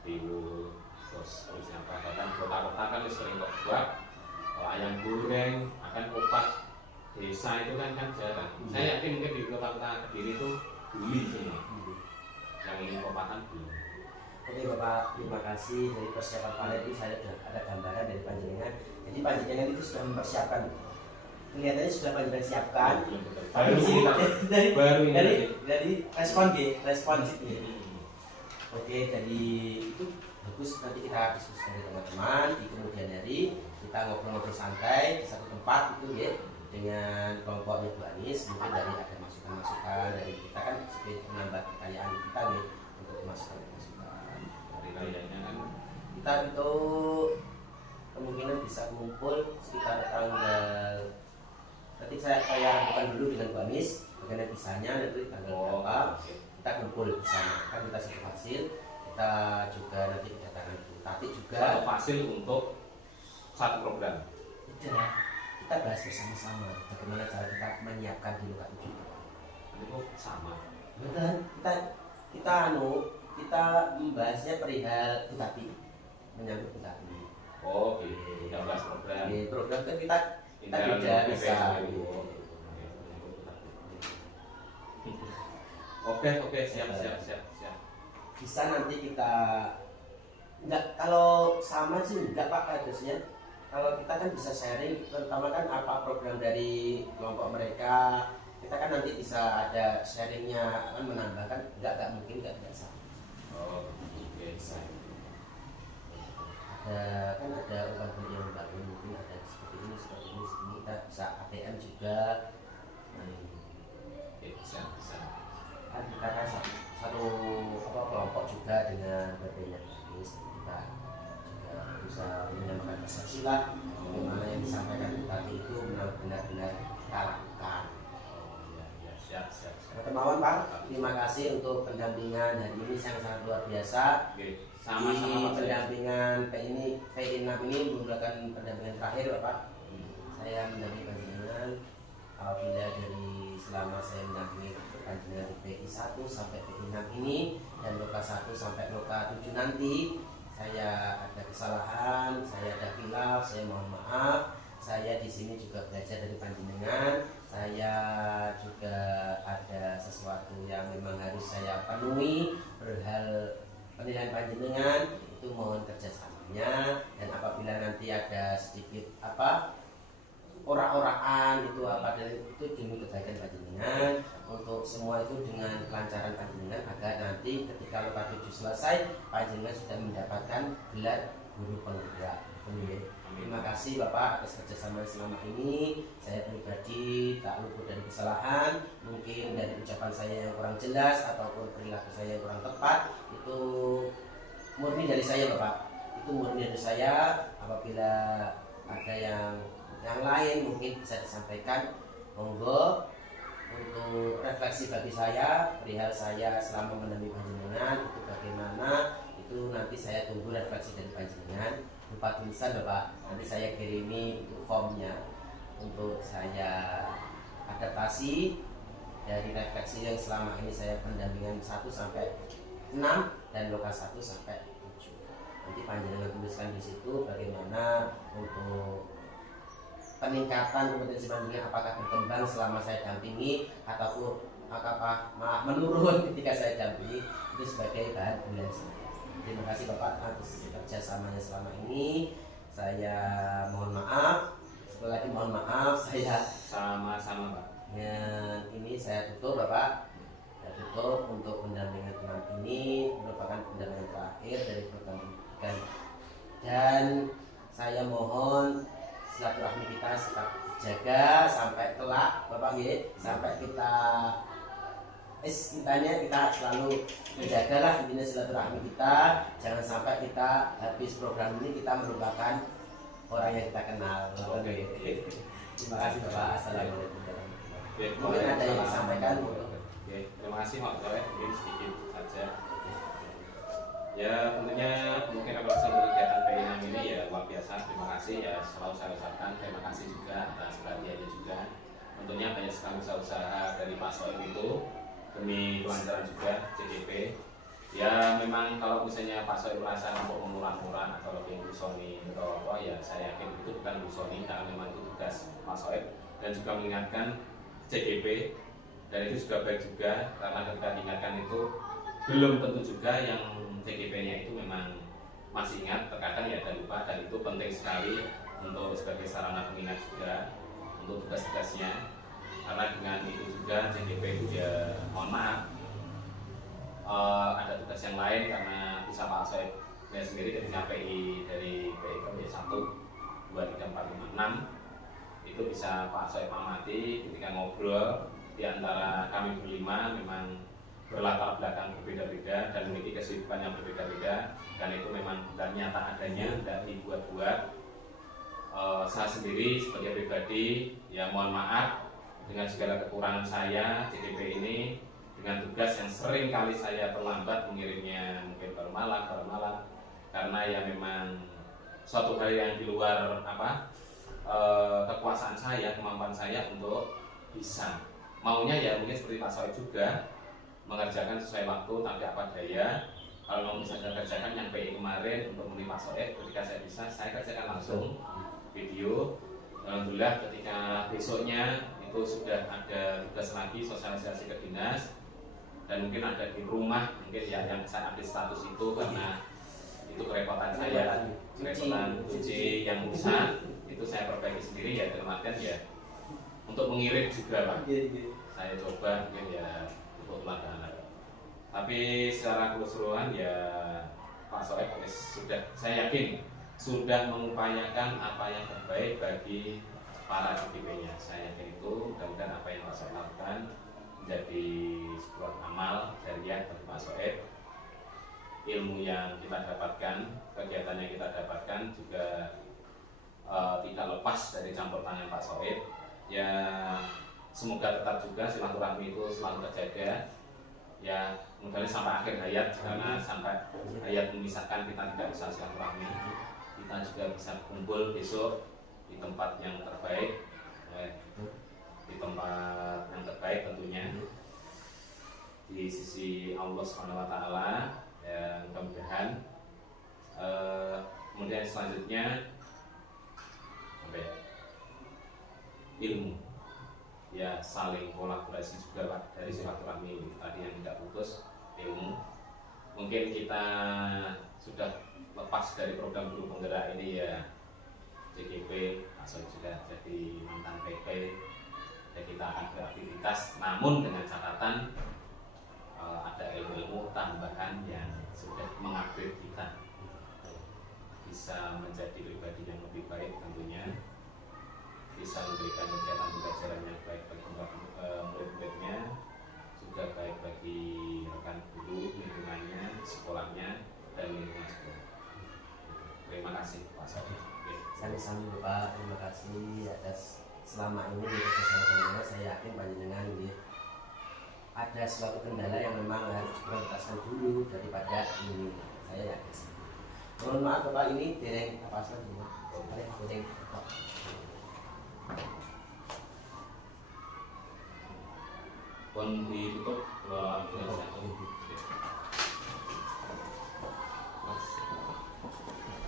tiwul, terus apa, bahkan kota-kota kan sering kok buat ayam goreng, akan opak desa itu kan jarang. Saya yakin mungkin di kota-kota Kediri itu buli semua, yang ini kopakan buli. Oke Bapak, terima kasih. Dari persiapan panen ini saya sudah ada gambaran dari panjenengan. Jadi panjenengan itu sudah mempersiapkan, kelihatannya sudah panjenengan siapkan. Tapi di sini dari responsif. Oke, jadi itu bagus, nanti kita diskusikan dengan teman-teman. Di kemudian hari kita ngobrol-ngobrol santai di satu tempat itu ya, dengan kelompoknya Bu Anis. Mungkin dari ada masukan-masukan dari kita kan sebagai menambah kekayaan kita nih untuk masukan. Kita itu kemungkinan bisa kumpul sekitar tanggal, nanti saya bukan dulu dengan Bu Anis bagaimana bisanya, nanti tanggal berapa kita kumpul di sana, kan kita satu hasil, kita juga nanti kedatangan tapi juga satu hasil untuk satu program. Udah, kita bahas bersama-sama bagaimana cara kita menyiapkan di lokasi juga. Itu sama. Betul, kita membahasnya perihal Butapi, menyangkut Butapi. Oh, gitu. Yang bahas program. Di program kan kita tidak bisa. Oke, siap. Bisa nanti kita enggak, kalau sama sih enggak Pak harusnya. Kalau kita kan bisa sharing, terutama kan apa program dari kelompok mereka, kita kan nanti bisa ada sharingnya, akan menambahkan, enggak mungkin enggak sama. Oh, oke. Bisa. Kan ada uang yang membangun, mungkin ada seperti ini kita bisa ATM juga. Bisa. Kan kita kan satu kelompok juga dengan berbeda jenis, kita juga bisa menyamakan persepsi lah bagaimana yang disampaikan tadi itu benar-benar kita lakukan. Siap. Teman-teman Pak, terima kasih untuk pendampingan hari ini yang sangat luar biasa. Sama-sama pendampingan P6 ini merupakan pendampingan terakhir Bapak. Saya mendampingi panjenengan apabila dari selama saya mendampingi panjenengan di PI 1 sampai PI 6 ini dan loka 1 sampai loka 7 nanti saya ada kesalahan, saya ada khilaf, saya mohon maaf. Saya di sini juga belajar dari panjenengan. Saya juga ada sesuatu yang memang harus saya penuhi berhal penilaian panjenengan, itu mohon kerjasamanya. Dan apabila nanti ada sedikit orak-orakan itu dari itu demi kebaikan panjenengan, untuk semua itu dengan kelancaran panjenengan agar nanti ketika loka 7 selesai panjenengan sudah mendapatkan gelar guru penggerak. Terima kasih Bapak atas kerjasama selama ini. Saya pribadi tak luput dari kesalahan, mungkin dari ucapan saya yang kurang jelas ataupun perilaku saya yang kurang tepat, itu murni dari saya Bapak. Itu murni dari saya. Apabila ada yang lain mungkin bisa disampaikan, monggo. Untuk refleksi bagi saya perihal saya selama menemui panjenengan itu bagaimana, itu nanti saya tunggu refleksi dari panjenengan berupa tulisan Bapak. Nanti saya kirimi untuk formnya untuk saya adaptasi dari refleksi yang selama ini saya pendampingan 1 sampai 6 dan loka 1 sampai 7. Nanti panjenengan tuliskan di situ bagaimana untuk peningkatan kompetensi panjenengan, apakah berkembang selama saya dampingi ataupun apakah menurun ketika saya dampingi, itu sebagai bahan bulan saya. Terima kasih Bapak atas kerjasamanya selama ini. Saya mohon maaf. Sekali lagi mohon maaf. Saya sama-sama Pak. Dan ini saya tutup Bapak. Saya tutup untuk pendampingan teman ini, merupakan pendampingan terakhir dari program pendidikan. Dan saya mohon silaturahmi kita tetap jaga sampai kelak Bapak ya, sampai kita kita selalu menjagalah intinya silaturahmi kita, jangan sampai kita habis program ini kita melupakan orang yang kita kenal. Oke. Terima kasih Bapak. Assalamualaikum. Mungkin ada yang disampaikan. Oke, terima kasih Pak Ketua. Mungkin sedikit saja. Ya tentunya mungkin refleksi untuk kegiatan P6 ini ya luar biasa. Terima kasih ya, selalu saya ucapkan terima kasih juga atas perhatiannya juga. tentunya banyak sekali usaha-usaha dari Pak Soeb itu demi kelancaran juga CDP. Ya memang kalau misalnya Pak Soeb merasa untuk murah-murah atau lebih ngusoni atau apa, ya saya yakin itu bukan ngusoni, karena memang itu tugas Pak Soeb, dan juga mengingatkan CDP, dan itu juga baik juga karena ketika diingatkan itu belum tentu juga yang CGP-nya itu memang masih ingat, terkadang ya ada lupa, dan itu penting sekali untuk sebagai sarana pengingat juga untuk tugas-tugasnya, karena dengan itu juga CGP itu ya mohon maaf ada tugas yang lain, karena bisa Pak Soeb sendiri ketika PI dari PI KPI 1, 2, 3, 4, 5, 6 itu bisa Pak Soeb amati ketika ngobrol di antara kami berlima memang berlatar belakang berbeda-beda dan memiliki kesibukan yang berbeda-beda, dan itu memang benar nyata adanya, tidak dibuat-buat. Saya sendiri sebagai pribadi ya mohon maaf dengan segala kekurangan saya CDP ini, dengan tugas yang sering kali saya terlambat mengirimnya, mungkin baru malam karena ya memang suatu hal yang di luar kekuasaan saya, kemampuan saya untuk bisa maunya ya mungkin seperti Pak Soeb juga mengerjakan sesuai waktu, tapi apa daya kalau mau misalnya kerjakan yang PI kemarin untuk menemui Pak Soeb, ketika saya bisa saya kerjakan langsung video. Alhamdulillah ketika besoknya itu sudah ada tugas lagi sosialisasi ke dinas, dan mungkin ada di rumah mungkin ya yang saya update status itu karena itu kerepotan saya, kerepotan cuci yang rusak itu saya perbaiki sendiri ya, dalam artian ya untuk mengirit juga Pak, saya coba mungkin ya untuk anak. Tapi secara keseluruhan ya Pak Soeb sudah, saya yakin sudah mengupayakan apa yang terbaik bagi para CDP-nya. Saya yakin itu, mudah-mudahan apa yang Pak Soeb lakukan menjadi sebuah amal jariah bagi Pak Soeb. Ilmu yang kita dapatkan, kegiatan yang kita dapatkan juga tidak lepas dari campur tangan Pak Soeb. Ya semoga tetap juga silaturahmi itu selalu terjaga. Ya mudah-mudahan sampai akhir hayat, karena sampai hayat memisahkan kita tidak bisa silaturahmi. Kita juga bisa kumpul besok di tempat yang terbaik, di tempat yang terbaik tentunya di sisi Allah Subhanahu Wa Taala. Ya mudah-mudahan kemudian selanjutnya ilmu ya saling kolaborasi juga Pak, dari silaturahmi tadi yang tidak putus ilmu. Mungkin kita sudah lepas dari program guru penggerak ini ya CGP asal juga jadi mantan PP, dan kita akan beraktivitas namun dengan catatan ada ilmu-ilmu tambahan yang sudah mengupgrade kita bisa menjadi pribadi yang lebih baik tentunya, bisa memberikan kegiatan pembelajaran yang baik bagi murid-muridnya, juga baik bagi rekan guru, lingkungannya, sekolahnya, dan lingkungan sekolah. Terima kasih Pak Soeb. Sami-sami Pak, terima kasih atas selama ini bersama dengan saya yakin panjenengan ada suatu kendala yang memang harus diprioritaskan dulu daripada ini, saya yakin. Mohon maaf Bapak, ini dereng apa saja? Dereng. Pun ditutup